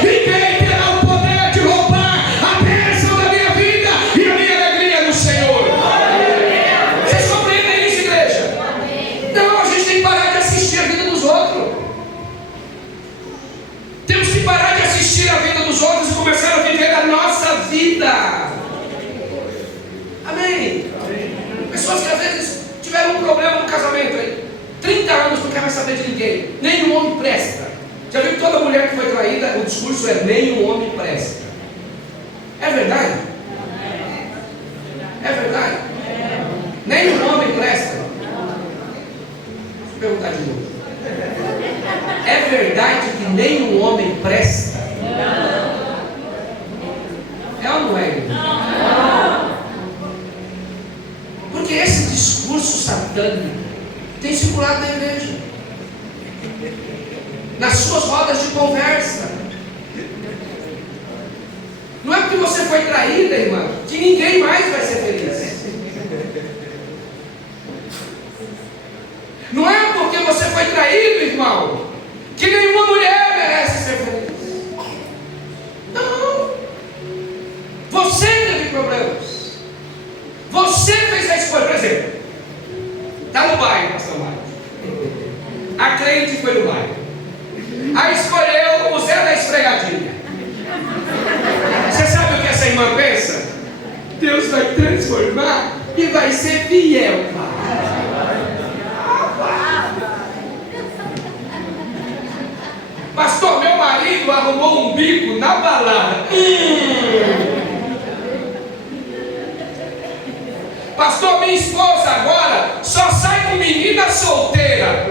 Ninguém terá o poder de roubar a bênção da minha vida e a minha alegria no Senhor. Vocês compreendem isso, igreja? Não, a gente tem que parar de assistir a vida dos outros. Temos que parar de assistir a vida dos outros e começar a viver a nossa vida. Amém? Pessoas que às vezes tiveram um problema no casamento aí, 30 anos não quer mais saber de ninguém. Nenhum homem presta. Já viu que toda mulher que foi traída, o discurso é nenhum homem presta. É verdade? É verdade? Nenhum homem presta. Deixa eu perguntar de novo. É verdade que nenhum homem presta? É ou não é? Porque esse discurso satânico tem circulado na igreja, nas suas rodas de conversa. Não é porque você foi traída, irmã, que ninguém mais vai ser feliz. irmão, que nenhuma mulher merece ser feliz. Não. Você teve problemas. Você fez a escolha. Por exemplo, está no bairro, pastor Mário. A crente foi no bairro. Aí escolheu o Zé da esfregadinha. Você sabe o que essa irmã pensa? Deus vai transformar e vai ser fiel. Pastor, meu marido arrumou um bico na balada. Pastor, minha esposa agora só sai com menina solteira.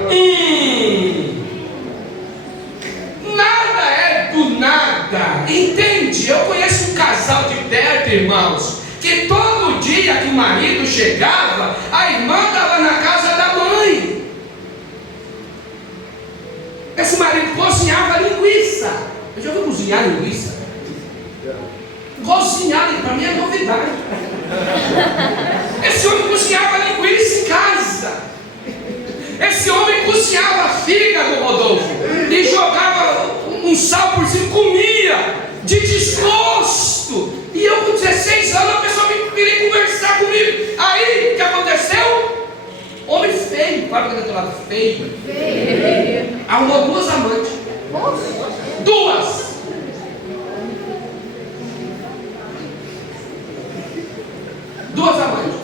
Nada é do nada. Entende? Eu conheço um casal de perto, irmãos, que todo dia que o marido chegava, a irmã estava na casa da mãe. Esse marido cozinhava linguiça. Eu já vou cozinhar linguiça? Cozinhar, para mim é novidade. Esse homem cozinhava linguiça em casa. Esse homem cozinhava fígado, Rodolfo, e jogava um sal por cima, comia de desgosto. E eu com 16 anos, a pessoa queria conversar comigo. Aí, o que aconteceu? Homem feio, para o outro lado, feio. Arrumou duas amantes. Duas. Duas amantes.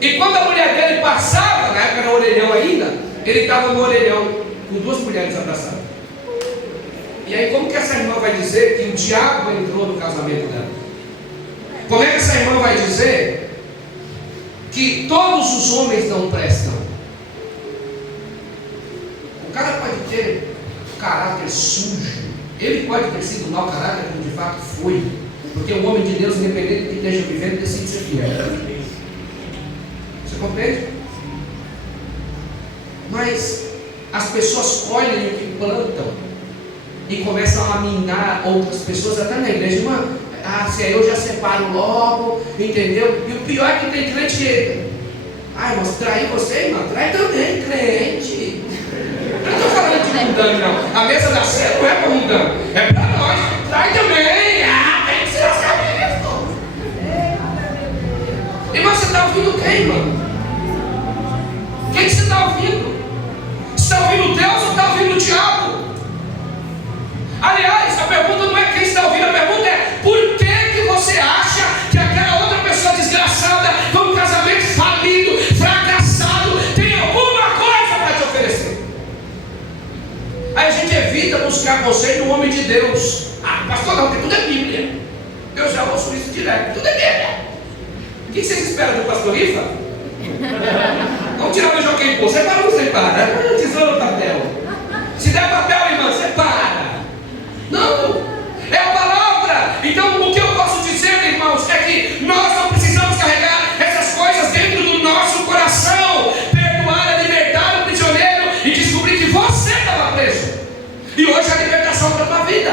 E quando a mulher dele passava, na época no orelhão ainda, ele estava no orelhão com duas mulheres abraçadas. E aí como que essa irmã vai dizer que o diabo entrou no casamento dela? Como é que essa irmã vai dizer que todos os homens não prestam? O cara pode ter caráter sujo, ele pode ter sido mau caráter, como de fato foi, porque o homem de Deus, independente do que esteja vivendo, decide ser fiel. Você compreende? Mas as pessoas colhem o que plantam e começam a minar outras pessoas, até na igreja. Se aí eu já separo logo, entendeu? E o pior é que tem crente que, mas trair você, irmão, trai também, crente. Eu não estou falando de mundano, não. A mesa da ceia não é para mundano, é para nós. Trai também. Tem que ser assim mesmo. Irmão, você está ouvindo quem, irmão? Quem você está ouvindo? Você está ouvindo Deus ou está ouvindo o diabo? Aliás, a pergunta não é quem está ouvindo, a pergunta é por que você acha que aquela outra pessoa desgraçada, com um casamento falido, fracassado, tem alguma coisa para te oferecer? Aí a gente evita buscar conselho no homem de Deus. Pastor, não, porque tudo é Bíblia. Eu já ouço isso direto, tudo é Bíblia. O que vocês esperam do pastor Rifa? Vamos tirar o joguinho, pô. Separa ou não separa? Tesouro ou papel? Se der papel, irmão, separa. Não, é a palavra. Então, o que eu posso dizer, irmãos, é que nós não precisamos carregar essas coisas dentro do nosso coração. Perdoar é libertar o prisioneiro e descobrir que você estava preso. E hoje a libertação para a tua vida.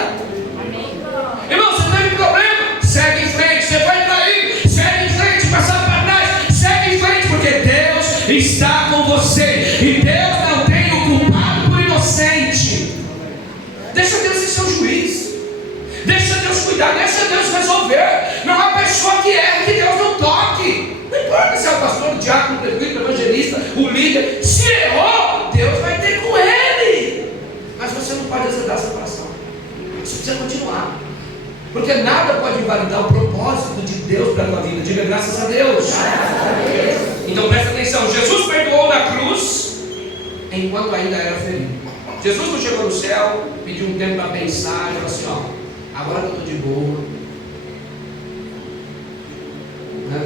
Irmão, você não tem problema, segue em frente. Você vai trair, segue em frente. Passar para trás, segue em frente, porque Deus está com você e Deus não tem o culpado por inocente. Deixa Deus ser seu juiz, deixa Deus cuidar, deixa Deus resolver. Não há pessoa que erra que Deus não toque. Não importa se é o pastor, o diácono, o prefeito, o evangelista, o líder. Se errou, Deus vai ter com ele. Mas você não pode exercer essa separação. Você precisa continuar, porque nada pode invalidar o propósito de Deus para a tua vida. Diga graças a Deus. Então presta atenção, Jesus perdoou na cruz enquanto ainda era ferido. Jesus não chegou no céu, pediu um tempo para pensar e falou assim, agora que eu estou de boa.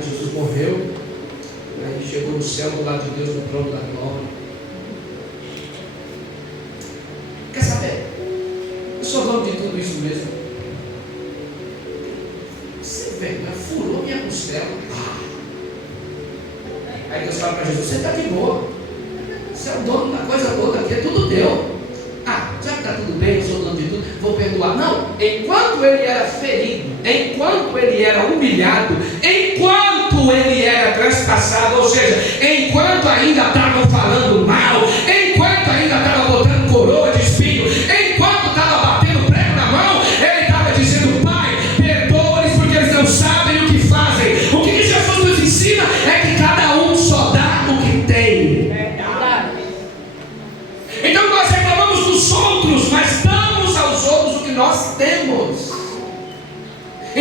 Jesus morreu, aí chegou no céu do lado de Deus, no trono da glória. Quer saber? Eu sou dono de tudo isso mesmo. Você veio, furou minha costela. Aí Deus fala para Jesus, você está de boa. Você é o dono da coisa toda aqui, é tudo teu. Já que está tudo bem, eu sou dono de tudo, vou perdoar. Não, enquanto ele era ferido, enquanto ele era humilhado, enquanto ele era traspassado, ou seja, enquanto ainda estavam falando mal, enquanto ainda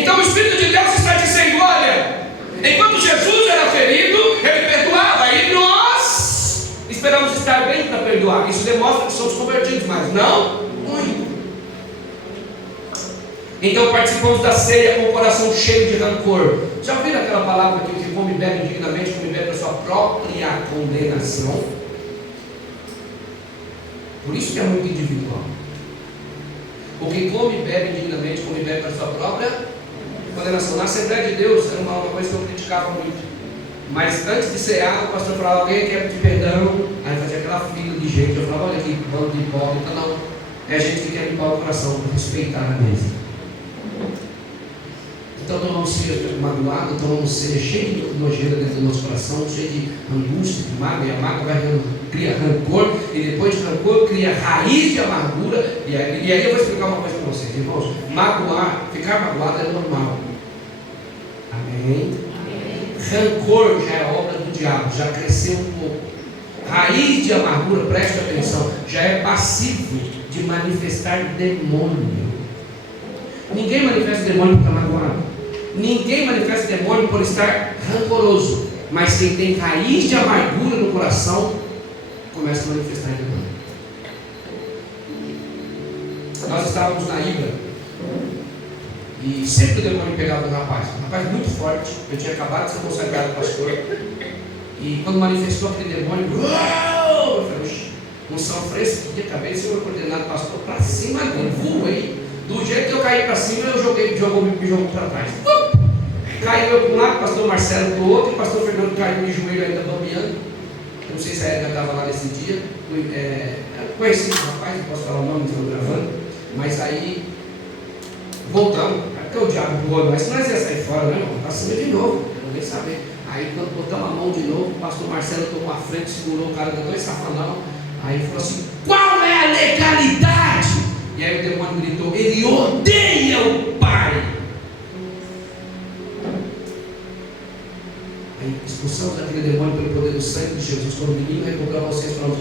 Então o Espírito de Deus está dizendo: olha, enquanto Jesus era ferido, Ele perdoava, e nós esperamos estar bem para perdoar. Isso demonstra que somos convertidos, mas não muito. Então participamos da ceia com o coração cheio de rancor. Já ouviram aquela palavra que come e bebe indignamente, come e bebe a sua própria condenação? Por isso que é muito individual. O que come e bebe indignamente, come e bebe para a sua própria condenação. Na Assembleia de Deus era uma coisa que eu criticava muito. Mas antes de cear, o pastor falava: alguém quer pedir perdão? Aí fazia aquela fila de gente. Eu falava: olha aqui, bando de hipócrita. Não, é a gente que quer limpar o coração, respeitar a mesa. Então não vamos ser magoados, então vamos ser cheios de nojeira dentro do nosso coração, cheio de angústia, de mágoa, e a mágoa cria rancor, e depois de rancor cria raiz de amargura. E aí eu vou explicar uma coisa para vocês, irmãos. Ficar magoado é normal. Amém? Rancor já é obra do diabo, já cresceu um pouco. Raiz de amargura, preste atenção, já é passivo de manifestar demônio. Ninguém manifesta demônio por estar magoado. Ninguém manifesta demônio por estar rancoroso. Mas quem tem raiz de amargura no coração começa a manifestar demônio. Nós estávamos na Ibra e sempre o demônio pegava um rapaz muito forte. Eu tinha acabado de ser consagrado pastor. E quando manifestou aquele demônio, eu falei: unção fresquinha, acabei de ser ordenado pastor, para cima dele, voei. Do jeito que eu caí para cima, eu me jogou para trás. Caiu eu para um lado, o pastor Marcelo para o outro, e o pastor Fernando caiu de joelho ainda bambeando. Eu não sei se a Érica estava lá nesse dia. Eu conheci o rapaz, não posso falar o nome, não estou gravando. Mas aí voltamos, porque o diabo voou, mas nós ia sair fora, né, irmão? Para cima de novo, eu não nem saber. Aí quando botamos a mão de novo, o pastor Marcelo tomou a frente, segurou o cara, deu 2 safanão. Aí falou assim: qual é a legalidade? E aí o demônio gritou: ele odeia o Pai. Aí expulsamos aquele demônio pelo poder do sangue de Jesus. Quando o menino recuperou vocês, falamos: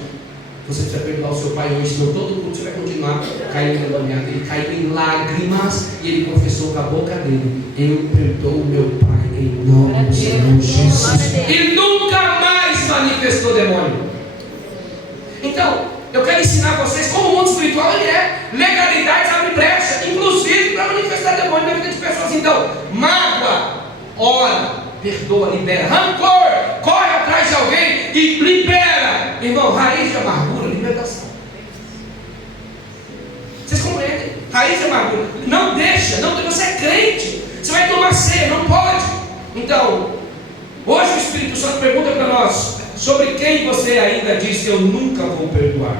você precisa perdoar o seu pai hoje, senão todo mundo vai continuar caindo endemoniado. Ele caiu em lágrimas e ele confessou com a boca dele: eu perdoo o meu pai em nome do Senhor Jesus. E nunca mais manifestou demônio. Então, eu quero ensinar vocês como o mundo espiritual ele é. Legalidade abre brecha, inclusive para manifestar demônio na vida de pessoas. Então, mágoa, ora, perdoa, libera. Rancor, corre atrás de alguém e libera. Irmão, raiz de amargura, libertação. Vocês compreendem? Raiz de amargura. Não deixa, você é crente. Você vai tomar ceia, não pode. Então, hoje o Espírito Santo pergunta para nós: sobre quem você ainda disse eu nunca vou perdoar?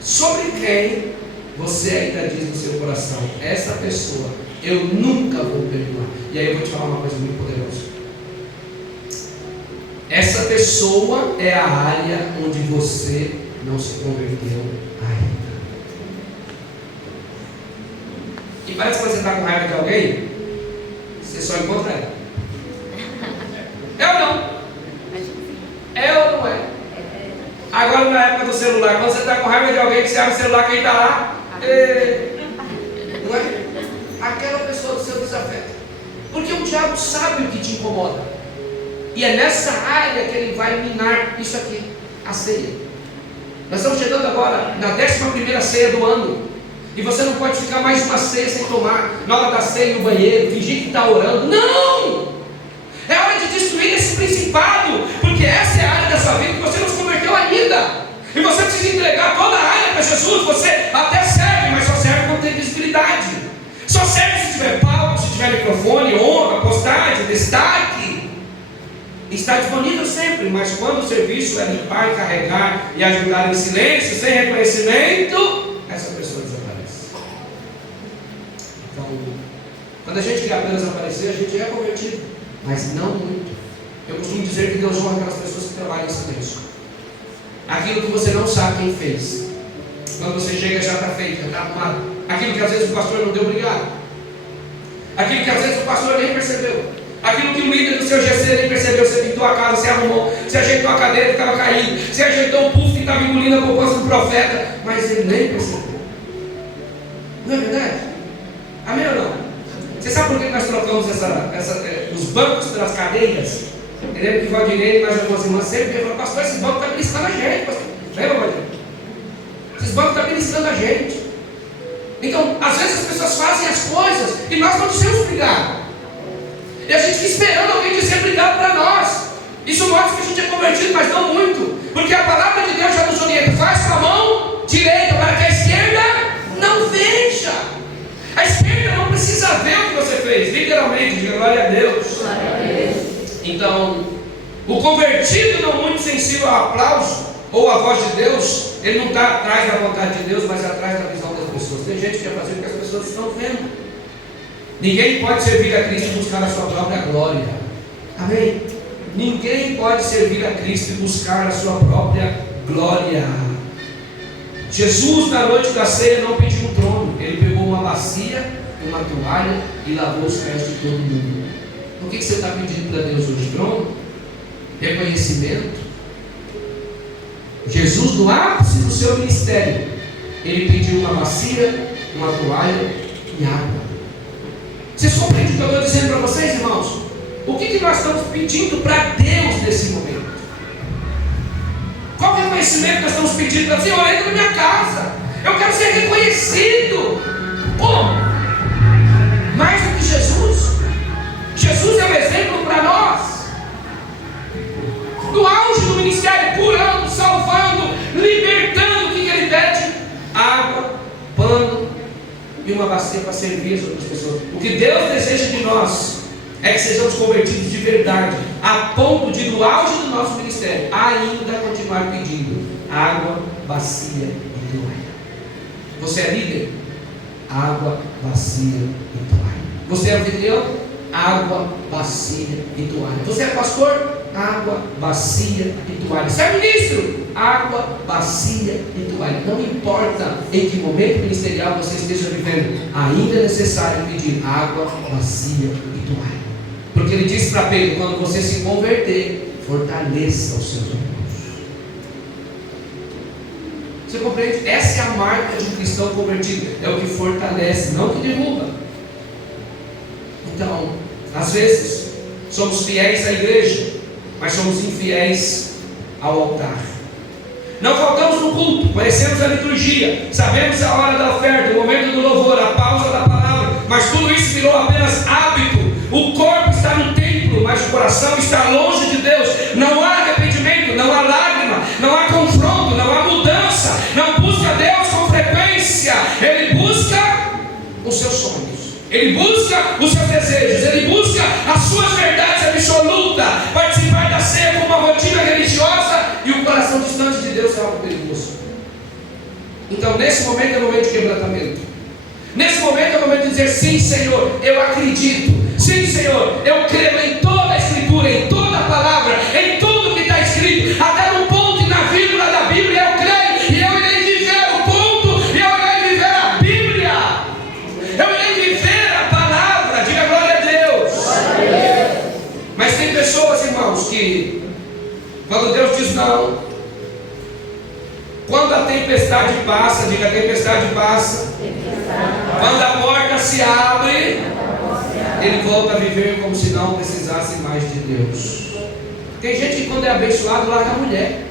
Sobre quem você ainda diz no seu coração: essa pessoa eu nunca vou perdoar? E aí eu vou te falar uma coisa muito poderosa. Essa pessoa é a área onde você não se converteu ainda. E parece que quando você está com raiva de alguém, você só encontra ela. É ou não? É ou não é? Agora na época do celular, quando você está com raiva de alguém, que você abre o celular, quem está lá? Não é? Aquela pessoa do seu desafeto. Porque o diabo sabe o que te incomoda. E é nessa área que ele vai minar isso aqui, a ceia. Nós estamos chegando agora na 11ª ceia do ano. E você não pode ficar mais uma ceia sem tomar. Na hora da ceia no banheiro, fingir que está orando. Não! É hora de destruir esse principado, porque essa é a área da sua vida que você não se converteu ainda. E você precisa entregar toda a área para Jesus. Você até serve, mas só serve quando tem visibilidade. Só serve se tiver palco, se tiver microfone, honra, postagem, destaque. Está disponível sempre, mas quando o serviço é limpar, carregar e ajudar em silêncio, sem reconhecimento, essa pessoa desaparece. Então, quando a gente quer apenas aparecer, a gente é convertido, mas não muito. Eu costumo dizer que Deus honra aquelas pessoas que trabalham em silêncio. Aquilo que você não sabe quem fez. Quando você chega já está feito, já está arrumado. Aquilo que às vezes o pastor não deu obrigado. Aquilo que às vezes o pastor nem percebeu. Aquilo que o líder do seu GC nem percebeu. Você pintou a casa, você arrumou, você ajeitou a cadeira que estava caindo, você ajeitou o puff que estava engolindo a poupança do profeta, mas ele nem percebeu. Não é verdade? Amém ou não? Você sabe por que nós trocamos os bancos pelas cadeiras? Eu lembro que o Valdinei e mais algumas irmãs sempre falaram: pastor, esses bancos estão beliscando a gente, pastor. Lembra, Valdinei? Esses bancos estão beliscando a gente. Então, às vezes as pessoas fazem as coisas e nós não dizemos obrigado. E a gente fica esperando alguém dizer obrigado para nós. Isso mostra que a gente é convertido, mas não muito. Porque a palavra de Deus já nos orienta: faz com a mão direita para que a esquerda não veja. A esquerda não precisa ver o que você fez, literalmente, diga glória a Deus. Glória a Deus. Então, o convertido não muito sensível ao aplauso ou à voz de Deus, ele não está atrás da vontade de Deus, mas atrás da visão das pessoas. Tem gente que quer fazer o que as pessoas estão vendo. Ninguém pode servir a Cristo e buscar a sua própria glória. Amém? Ninguém pode servir a Cristo e buscar a sua própria glória. Jesus, na noite da ceia, não pediu um trono. Ele pegou uma bacia, uma toalha e lavou os pés de todo mundo. O que você está pedindo para Deus hoje? Trono? Reconhecimento? Jesus, no ápice do seu ministério, ele pediu uma bacia, uma toalha e água. Vocês compreendem o que eu estou dizendo para vocês, irmãos? O que nós estamos pedindo para Deus nesse momento? Qual reconhecimento nós estamos pedindo para Deus? Senhor, entra na minha casa. Eu quero ser reconhecido. Como? Mais do que Jesus. Jesus é um exemplo para nós. No auge do ministério, curando, salvando, libertando, o que ele pede? Água, pano e uma bacia para servir as outras pessoas. O que Deus deseja de nós é que sejamos convertidos de verdade, a ponto de, no auge do nosso ministério, ainda continuar pedindo água, bacia e toalha. Você é líder? Água, bacia e toalha. Você é anfitrião? Água, bacia e toalha. Você é pastor? Água, bacia e toalha. Você é ministro? Água, bacia e toalha. Não importa em que momento ministerial você esteja vivendo, ainda é necessário pedir água, bacia e toalha. Porque ele disse para Pedro: quando você se converter, fortaleça os seus irmãos. Você compreende? Essa é a marca de um cristão convertido. É o que fortalece, não o que derruba. Então, às vezes, somos fiéis à igreja, mas somos infiéis ao altar. Não faltamos no culto, conhecemos a liturgia, sabemos a hora da oferta, o momento do louvor, a pausa da palavra, mas tudo isso virou apenas hábito. O corpo está no templo, mas o coração está longe de Deus. Não há arrependimento, não há lágrima, não há confronto, não há mudança. Não busca Deus com frequência. Ele busca os seus sonhos, ele busca os seus desejos, ele busca as suas verdades absolutas. Participar da ceia com uma rotina religiosa e um coração distante de Deus é algo perigoso. Então, nesse momento é o momento de quebrantamento. Nesse momento é o momento de dizer: sim, Senhor, eu acredito. Sim, Senhor, eu creio em toda a Escritura, em toda a palavra, em tudo que está escrito, até no ponto e na vírgula da Bíblia eu creio, e eu irei viver o ponto, e eu irei viver a Bíblia, eu irei viver a palavra. Diga glória a Deus. Glória a Deus. Mas tem pessoas, irmãos, que quando Deus diz não, quando a tempestade passa, diga: a tempestade passa, quando a porta se abre, ele volta a viver como se não precisasse mais de Deus. Tem gente que, quando é abençoado, larga a mulher.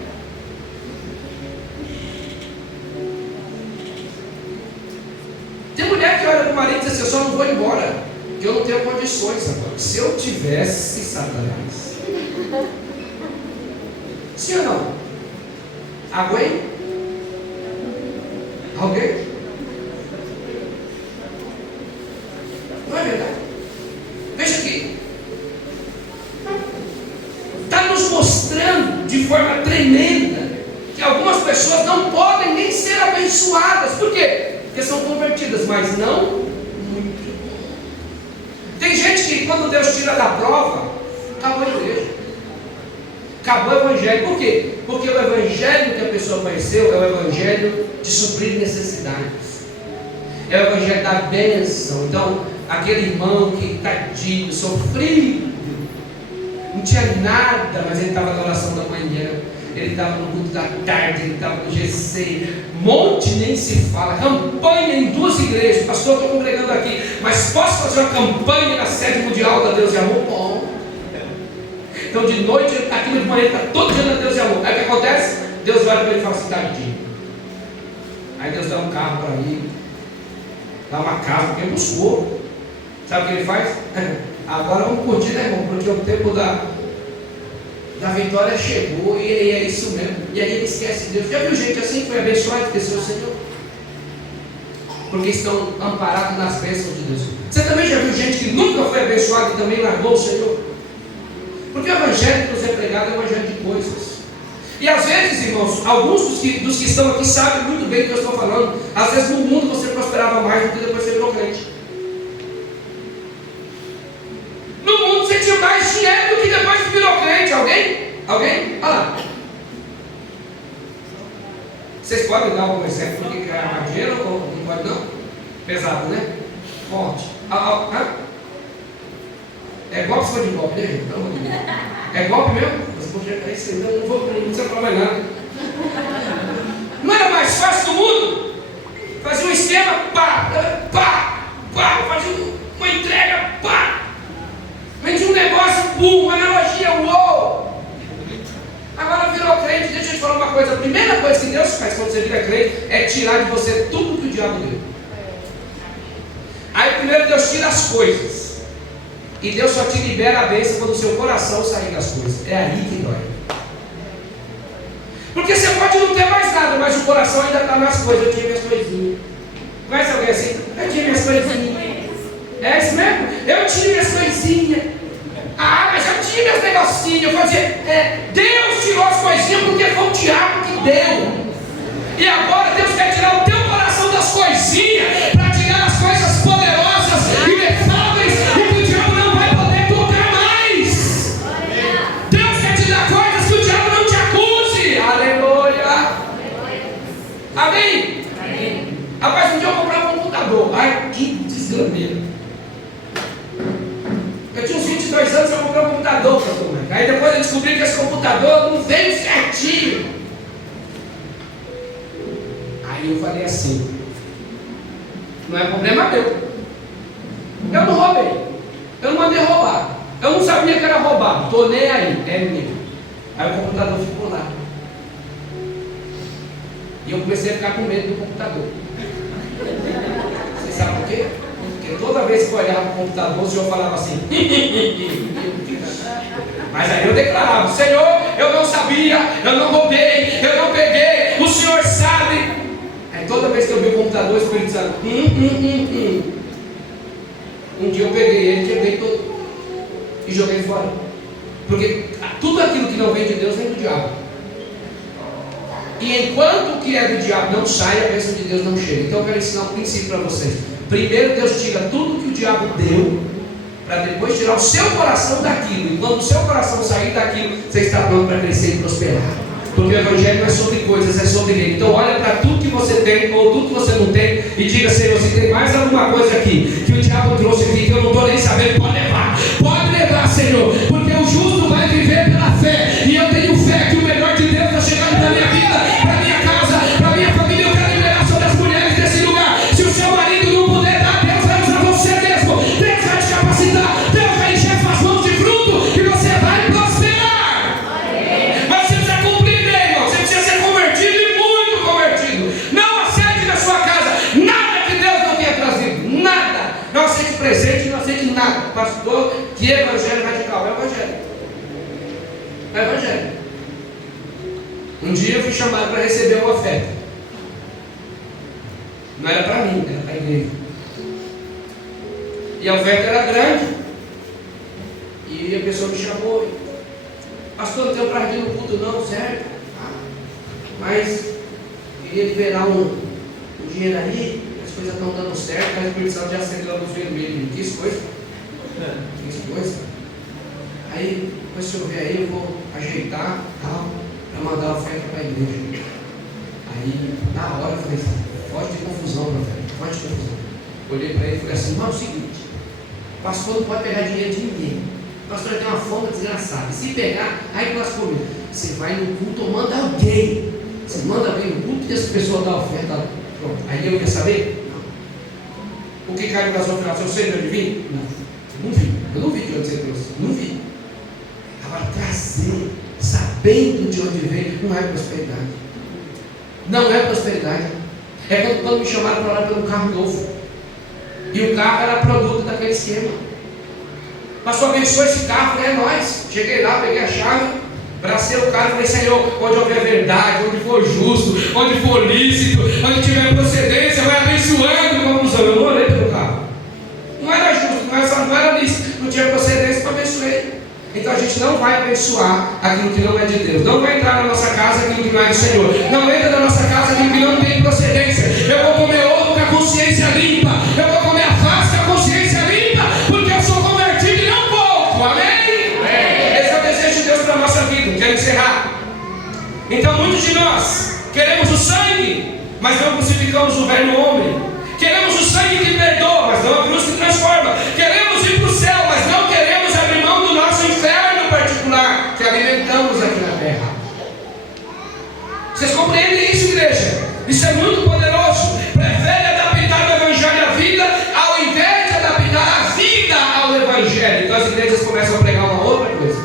Tem mulher que olha para o marido e diz assim: eu só não vou embora, porque eu não tenho condições agora. Se eu tivesse, Satanás. Sim ou não? Aguenta? Alguém? Não é verdade? Veja aqui. Está nos mostrando de forma tremenda que algumas pessoas não podem nem ser abençoadas. Por quê? Porque são convertidas, mas não muito. Tem gente que, quando Deus tira da prova, acabou a igreja, acabou o evangelho. Por quê? Porque o evangelho que a pessoa conheceu é o evangelho de suprir necessidades, é o evangelho da bênção. Então, aquele irmão que tadinho, sofrido, não tinha nada, mas ele estava na oração da manhã, ele estava no culto da tarde, ele estava no GC, monte nem se fala, campanha em 2 igrejas, pastor, estou congregando aqui, mas posso fazer uma campanha na sede mundial da Deus e Amor? Bom. Então de noite ele está aqui, de manhã ele está todo dia na Deus e Amor. Aí o que acontece? Deus olha para ele e fala assim, tadinho. Aí Deus dá um carro para ele, dá uma casa, porque ele buscou. Sabe o que ele faz? Agora vamos curtir, né, irmão? Porque o tempo da vitória chegou e é isso mesmo. E aí ele esquece Deus. Já viu gente assim que foi abençoada e esqueceu o Senhor? Porque estão amparados nas bênçãos de Deus. Você também já viu gente que nunca foi abençoada e também largou o Senhor? Porque o evangelho que nos é pregado é um evangelho de coisas. E às vezes, irmãos, alguns dos que estão aqui sabem muito bem do que eu estou falando. Às vezes no mundo você prosperava mais do que depois você virou crente. No mundo você tinha mais dinheiro do que depois que virou crente. Alguém? Olha lá. Vocês podem dar algum exemplo do que é armadilha ou não pode não? Pesado, né? Forte. É golpe ou de golpe, né, gente? É golpe mesmo? É isso aí, não precisa falar mais nada. Não era mais fácil do mundo? Fazia um esquema, fazia uma entrega, vendia um negócio, uma analogia, uou! Agora virou crente. Deixa eu te falar uma coisa. A primeira coisa que Deus faz quando você vira crente é tirar de você tudo que o diabo deu. Aí primeiro Deus tira as coisas. E Deus só te libera a bênção quando o seu coração sair das coisas. É aí que dói. Porque você pode não ter mais nada, mas o coração ainda está nas coisas. Eu tinha minhas coisinhas. Conhece alguém assim? Eu tinha minhas coisinhas. É isso mesmo? Eu tinha minhas coisinhas. Mas eu tinha meus negocinhos. Eu fazia. Deus tirou as coisinhas porque foi o diabo que deu. E agora Deus quer tirar o teu coração das coisinhas para tirar as coisas poderosas e inefáveis e que o diabo não vai poder tocar mais. Deus quer te dar coisas que o diabo não te acuse. Aleluia. Amém? Rapaz, um dia eu comprei um computador. Ai, que desgrameiro. Eu tinha uns 22 anos, eu comprei um computador, pastor. Aí depois eu descobri que esse computador não veio certinho. Aí eu falei assim, não é problema meu. Eu não roubei. Eu não mandei roubar. Eu não sabia que era roubado. Estou nem aí. É meu. Aí o computador ficou lá. E eu comecei a ficar com medo do computador. Você sabe por quê? Porque toda vez que eu olhava para o computador, o Senhor falava assim. Mas aí eu declarava, Senhor, eu não sabia, eu não roubei, eu não peguei, o Senhor sabe. Aí toda vez que eu vi o computador, o Espírito Santo. Um dia eu peguei ele, quebrei todo e joguei fora. Porque tudo aquilo que não vem de Deus vem do diabo. E enquanto o que é do diabo não sai, a bênção de Deus não chega. Então eu quero ensinar um princípio para vocês. Primeiro Deus tira tudo que o diabo deu, para depois tirar o seu coração daquilo. E quando o seu coração sair daquilo, você está pronto para crescer e prosperar. Porque o Evangelho não é sobre coisas, é sobre Ele. Então olha para tudo que você tem ou tudo que você não tem e diga, Senhor, se tem mais alguma coisa aqui que o diabo trouxe aqui que eu não estou nem sabendo, pode levar, Senhor, porque o justo vai viver pela fé. E eu tenho fé que o melhor de Deus está chegando para minha vida, para minha casa, para minha família. Eu quero liberar sobre as mulheres desse lugar. Se o seu marido não puder dar, Deus vai usar você mesmo. Deus vai te capacitar. Deus vai encher suas mãos de fruto e você vai prosperar. Mas você precisa compreender, irmão. Você precisa ser convertido e muito convertido. Não aceite na sua casa nada que Deus não tenha trazido. Nada. Não aceite presente, não aceite nada. Pastor, que evangelho radical? É o evangelho. É o evangelho. Um dia eu fui chamado para receber uma oferta. Não era para mim, era para a igreja. E a oferta era grande. E a pessoa me chamou. Pastor, não tenho para ir no culto não, certo? Mas queria liberar um dinheiro aí. As coisas estão dando certo. Mas o Espírito Santo já acendeu a luz vermelha. Que coisa? Que coisa? Aí, depois se eu ver aí, eu vou ajeitar tal, para mandar a oferta para a igreja. Aí, na hora, eu falei assim, pode ter confusão, profeta, pode ter confusão. Olhei para ele e falei assim, mas é o seguinte, pastor não pode pegar dinheiro de ninguém. Nós pastor tem uma fome desgraçada. E se pegar, aí nós comemos. Você vai no culto ou manda alguém. Você manda alguém no culto e essa pessoa dá a oferta. Pronto. Aí eu quer saber? Não. O que caiu nas ofertas? Eu sei de onde vim? Não vi. Eu não vi de onde você trouxe. Não vi. Agora, trazer, sabendo de onde vem, não é prosperidade. Não é prosperidade. É quando me chamaram para orar pelo carro novo. E o carro era produto daquele esquema. Pastor, abençoou esse carro, é nós. Cheguei lá, peguei a chave, abracei o carro e falei: Senhor, onde houver verdade, onde for justo, onde for lícito, onde tiver procedência, vai abençoando. Como eu não orei pelo carro. Não era justo, não era lícito, não tinha procedência para abençoar. Então a gente não vai abençoar aquilo que não é de Deus. Não vai entrar na nossa casa aquilo que não é do Senhor. Não entra na nossa casa aquilo que não tem procedência. Eu vou comer ovo com a consciência limpa. Eu vou comer a face com a consciência limpa, porque eu sou convertido e não pouco. Amém? Esse é o desejo de Deus para a nossa vida. Quero encerrar. Então muitos de nós queremos o sangue, mas não crucificamos o velho homem. Queremos o sangue que perdoa, mas não a cruz que transforma. Queremos ir para o céu, mas não queremos abrir mão do nosso inferno particular que alimentamos aqui na terra. Vocês compreendem isso, igreja? Isso é muito poderoso. Prefere adaptar o evangelho à vida ao invés de adaptar a vida ao evangelho. Então as igrejas começam a pregar uma outra coisa.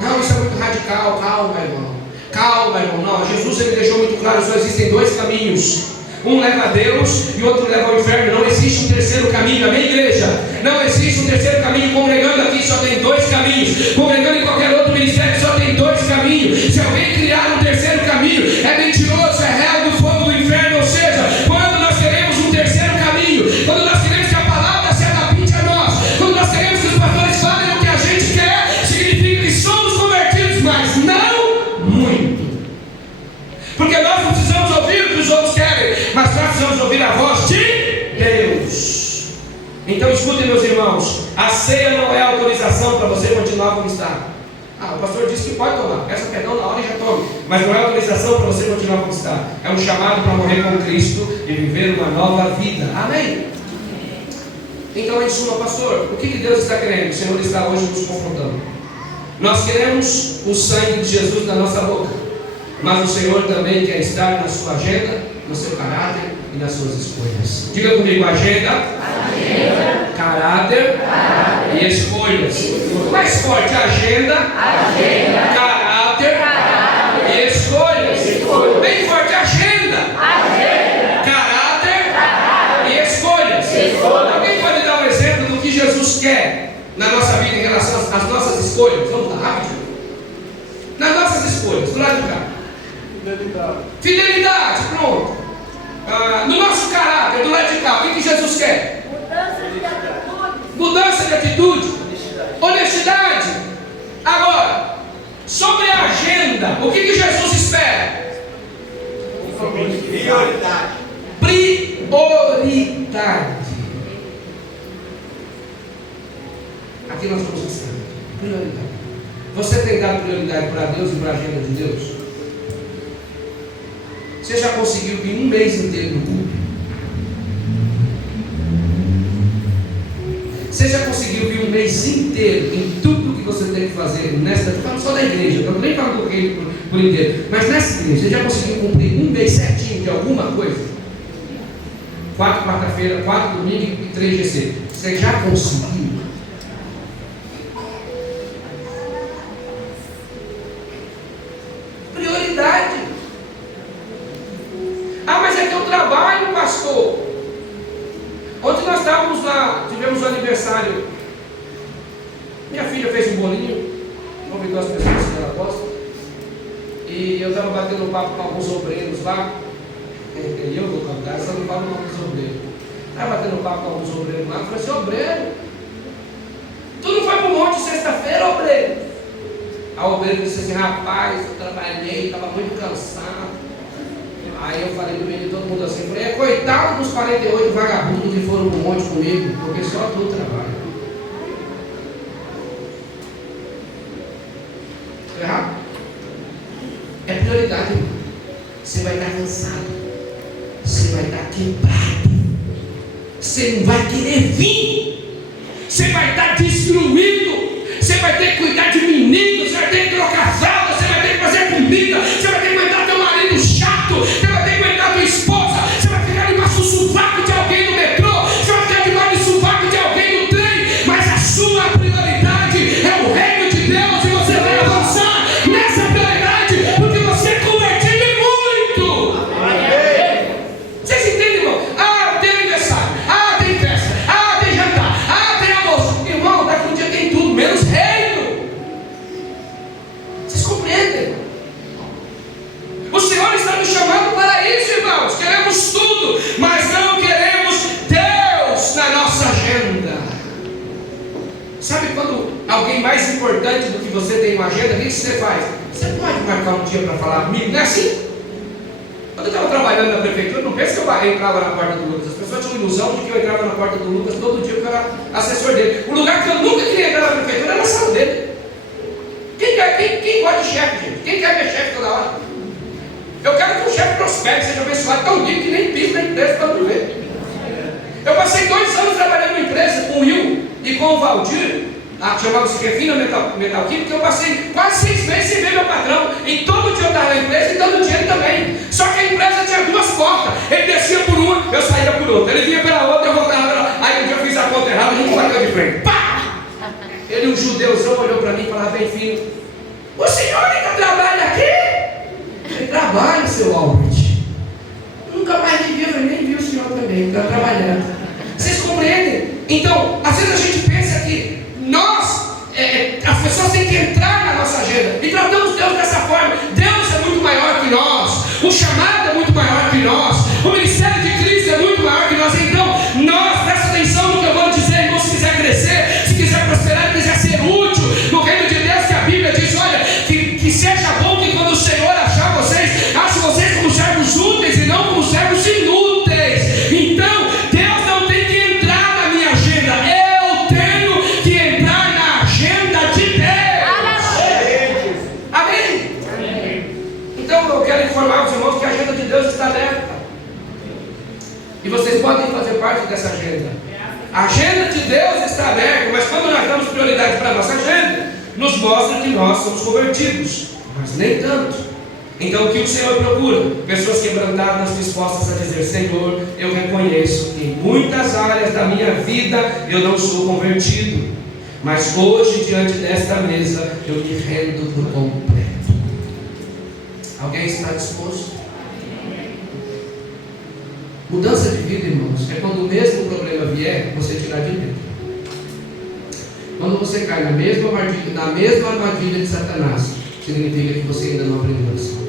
Não, isso é muito radical. Calma, irmão. Calma, irmão. Não, Jesus ele deixou muito claro: só existem dois caminhos. Um leva a Deus e o outro leva ao inferno. Não existe um terceiro caminho. Amém, igreja? Não existe um terceiro caminho. Congregando aqui só tem dois caminhos. Congregando em qualquer outro ministério só tem dois caminhos. Se alguém criar um terceiro caminho, é mentiroso, é réu do fogo do inferno. Ou seja, quando nós queremos um terceiro caminho, quando nós queremos que a palavra se adapte a nós, quando nós queremos que os pastores falem o que a gente quer, significa que somos convertidos, mas não muito. Porque nós não precisamos ouvir o que os outros querem, mas nós precisamos ouvir a voz de Deus. Então escutem, meus irmãos, a ceia não é autorização para você continuar como está. O pastor disse que pode tomar, peça perdão na hora e já tome, mas não é autorização para você continuar como está. É um chamado para morrer com Cristo e viver uma nova vida. Amém? Então, em suma, pastor, o que Deus está querendo? O Senhor está hoje nos confrontando. Nós queremos o sangue de Jesus na nossa boca, mas o Senhor também quer estar na sua agenda, no seu caráter e nas suas escolhas. Diga comigo: agenda, caráter e escolhas. Mais forte: agenda, caráter e escolhas. Bem forte: agenda, caráter e escolhas. Alguém pode dar um exemplo do que Jesus quer na nossa vida em relação às nossas escolhas? Vamos lá, rápido. Nas nossas escolhas, do lado de cá. Fidelidade, pronto. No nosso caráter, do lado de cá, o que Jesus quer? Mudança de atitude. Honestidade. Agora, sobre a agenda, o que Jesus espera? Prioridade. Aqui nós vamos ensinar. Prioridade. Você tem dado prioridade para Deus e para a agenda de Deus? Você já conseguiu vir um mês inteiro no culto? Você já conseguiu vir um mês inteiro em tudo que você tem que fazer nesta? Estou falando só da igreja, eu não nem falo por inteiro, mas nessa igreja, você já conseguiu cumprir um mês certinho de alguma coisa? 4 quarta-feira, 4 domingo e 3 GC. Você já conseguiu? Prioridade. Mas é que eu trabalho, pastor. Ontem nós estávamos lá, tivemos um aniversário. Minha filha fez um bolinho, convidou as pessoas que ela gosta. E eu estava batendo papo com alguns obreiros lá. E eu vou cantar, só não falo o nome dos obreiros. Estava batendo papo com alguns obreiros lá. Eu falei assim: obreiro, tu não foi para o monte sexta-feira, obreiro? A obreiro disse assim: rapaz, eu trabalhei, estava muito cansado. Aí eu falei no meio de todo mundo assim, falei: coitado dos 48 vagabundos que foram pro monte comigo, porque só tu trabalha. Estou errado? É prioridade, irmão. Você vai estar cansado, você vai estar quebrado, você não vai querer vir. você vai estar destruído, você vai ter que cuidar de meninos, você vai ter que trocar fralda, você vai ter que fazer comida, você vai ter que aguentar teu marido chato, você vai ter que aguentar tua esposa, você vai ficar debaixo do sovaco de alguém no metrô, você vai ficar debaixo do sovaco de alguém no trem, mas a sua prioridade é o reino de Deus e você vai avançar nessa prioridade porque você é convertido muito. Vocês entendem, irmão? Ah, tem aniversário, ah, tem festa, ah, tem jantar, ah, tem almoço. Irmão, daqui um dia tem tudo, menos reino. Vocês compreendem? O Senhor está nos chamando para isso, irmãos. Queremos tudo, mas não queremos Deus na nossa agenda. Sabe quando alguém mais importante do que você tem uma agenda, o que você faz? Você pode marcar um dia para falar comigo, não é assim? Quando eu estava trabalhando na prefeitura, não pensa que eu entrava na porta do Lucas. As pessoas tinham ilusão de que eu entrava na porta do Lucas todo dia porque eu era assessor dele. O lugar que eu nunca queria entrar na prefeitura era na sala dele. Quem gosta de chefe, gente? Quem quer ver chefe toda hora? Eu quero que o chefe prospere, seja abençoado, tão rico que nem pisa na empresa para não ver. Eu passei 2 anos trabalhando na empresa com o Will e com o Valdir, chamava-se Refina Metal Química, que eu passei quase 6 meses sem ver meu patrão. E todo dia eu estava na empresa e todo dia ele também. Só que a empresa tinha 2 portas. Ele descia por uma, eu saía por outra. Ele vinha pela outra, eu voltava pela outra. Aí um dia eu fiz a conta errada, a gente bateu de frente. Pá! Ele, um judeuzão, olhou para mim e falava: bem filho, o senhor ainda trabalha aqui? Ele trabalha, seu Albert. Nunca mais me viu, eu nem vi o senhor também, está trabalhando. Vocês compreendem? Então, às vezes a gente pensa que as pessoas têm que entrar na nossa agenda. E tratamos Deus dessa forma. Deus é muito maior que nós. O chamado é muito maior que nós. O ministério de Cristo é muito maior que nós. Então, nós, presta atenção no que eu vou dizer, irmão. Se quiser crescer, se quiser prosperar, se quiser ser útil no reino de Deus, que a Bíblia diz, olha, que seja bom que quando o Senhor achar vocês, ache vocês como servos úteis e não como servos inúteis. Então, Deus não tem que entrar na minha agenda. Eu tenho que entrar na agenda de Deus. Amém? Então, eu quero informar os irmãos que a agenda de Deus está aberta. E vocês podem fazer parte dessa agenda. A agenda de Deus está aberta, mas quando nós damos prioridade para a nossa agenda, nos mostra que nós somos convertidos, mas nem tanto. Então o que o Senhor procura? Pessoas quebrantadas, dispostas a dizer: Senhor, eu reconheço que em muitas áreas da minha vida eu não sou convertido, mas hoje diante desta mesa eu me rendo por completo. Alguém está disposto? Mudança de vida, irmãos, é quando o mesmo problema vier, você tirar de dentro. Quando você cai na mesma armadilha de Satanás, significa que você ainda não aprendeu a lição.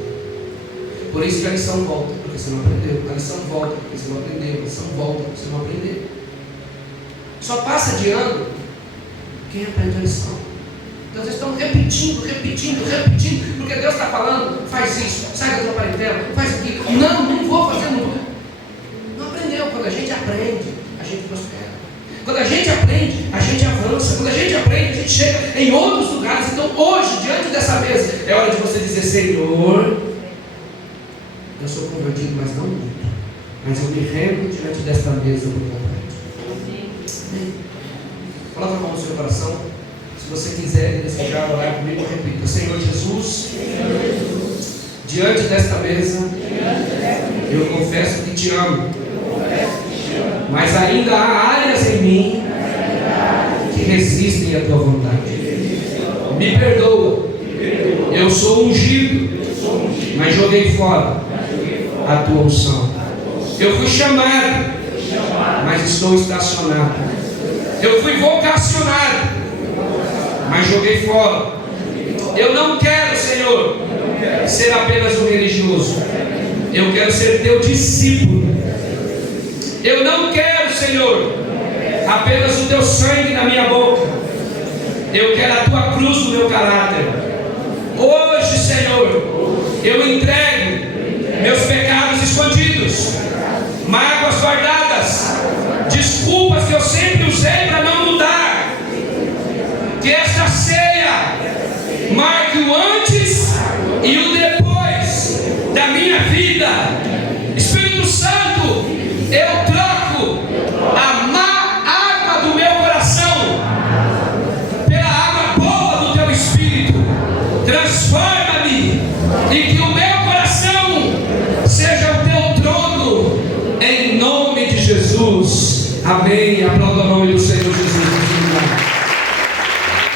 Por isso que a lição volta, porque você não aprendeu. A lição volta, porque você não aprendeu. A lição volta, porque você não aprendeu. Só passa de ano quem aprende a lição. Então vocês estão repetindo, porque Deus está falando: faz isso, sai da tua parentela, faz aquilo. Não vou fazer, não vou. Não aprendeu. Quando a gente aprende, a gente prospera. Quando a gente aprende, a gente avança. Quando a gente aprende, a gente chega em outros lugares. Então hoje, diante dessa mesa, é hora de você dizer: Senhor, eu sou convertido, mas não muito. Mas eu me rendo diante desta mesa por completo. Coloca a mão no seu coração. Se você quiser e desejar orar comigo, repita: Senhor Jesus, diante desta mesa, eu confesso que te amo. Mas ainda há áreas em mim que resistem à tua vontade. Me perdoa. Eu sou ungido, mas joguei fora a tua unção. Eu fui chamado, mas estou estacionado. Eu fui vocacionado, mas joguei fora. Eu não quero, Senhor, ser apenas um religioso. Eu quero ser teu discípulo. Eu não quero, Senhor, apenas o teu sangue na minha boca. Eu quero a tua cruz no meu caráter. Hoje, Senhor, eu entrego meus pecados escondidos, mágoas guardadas, desculpas que eu sempre usei para não mudar. Que esta ceia marque o antes e o depois da minha vida. Espírito Santo, eu troco a má água do meu coração guarda-me, e que o meu coração seja o teu trono, em nome de Jesus. Amém.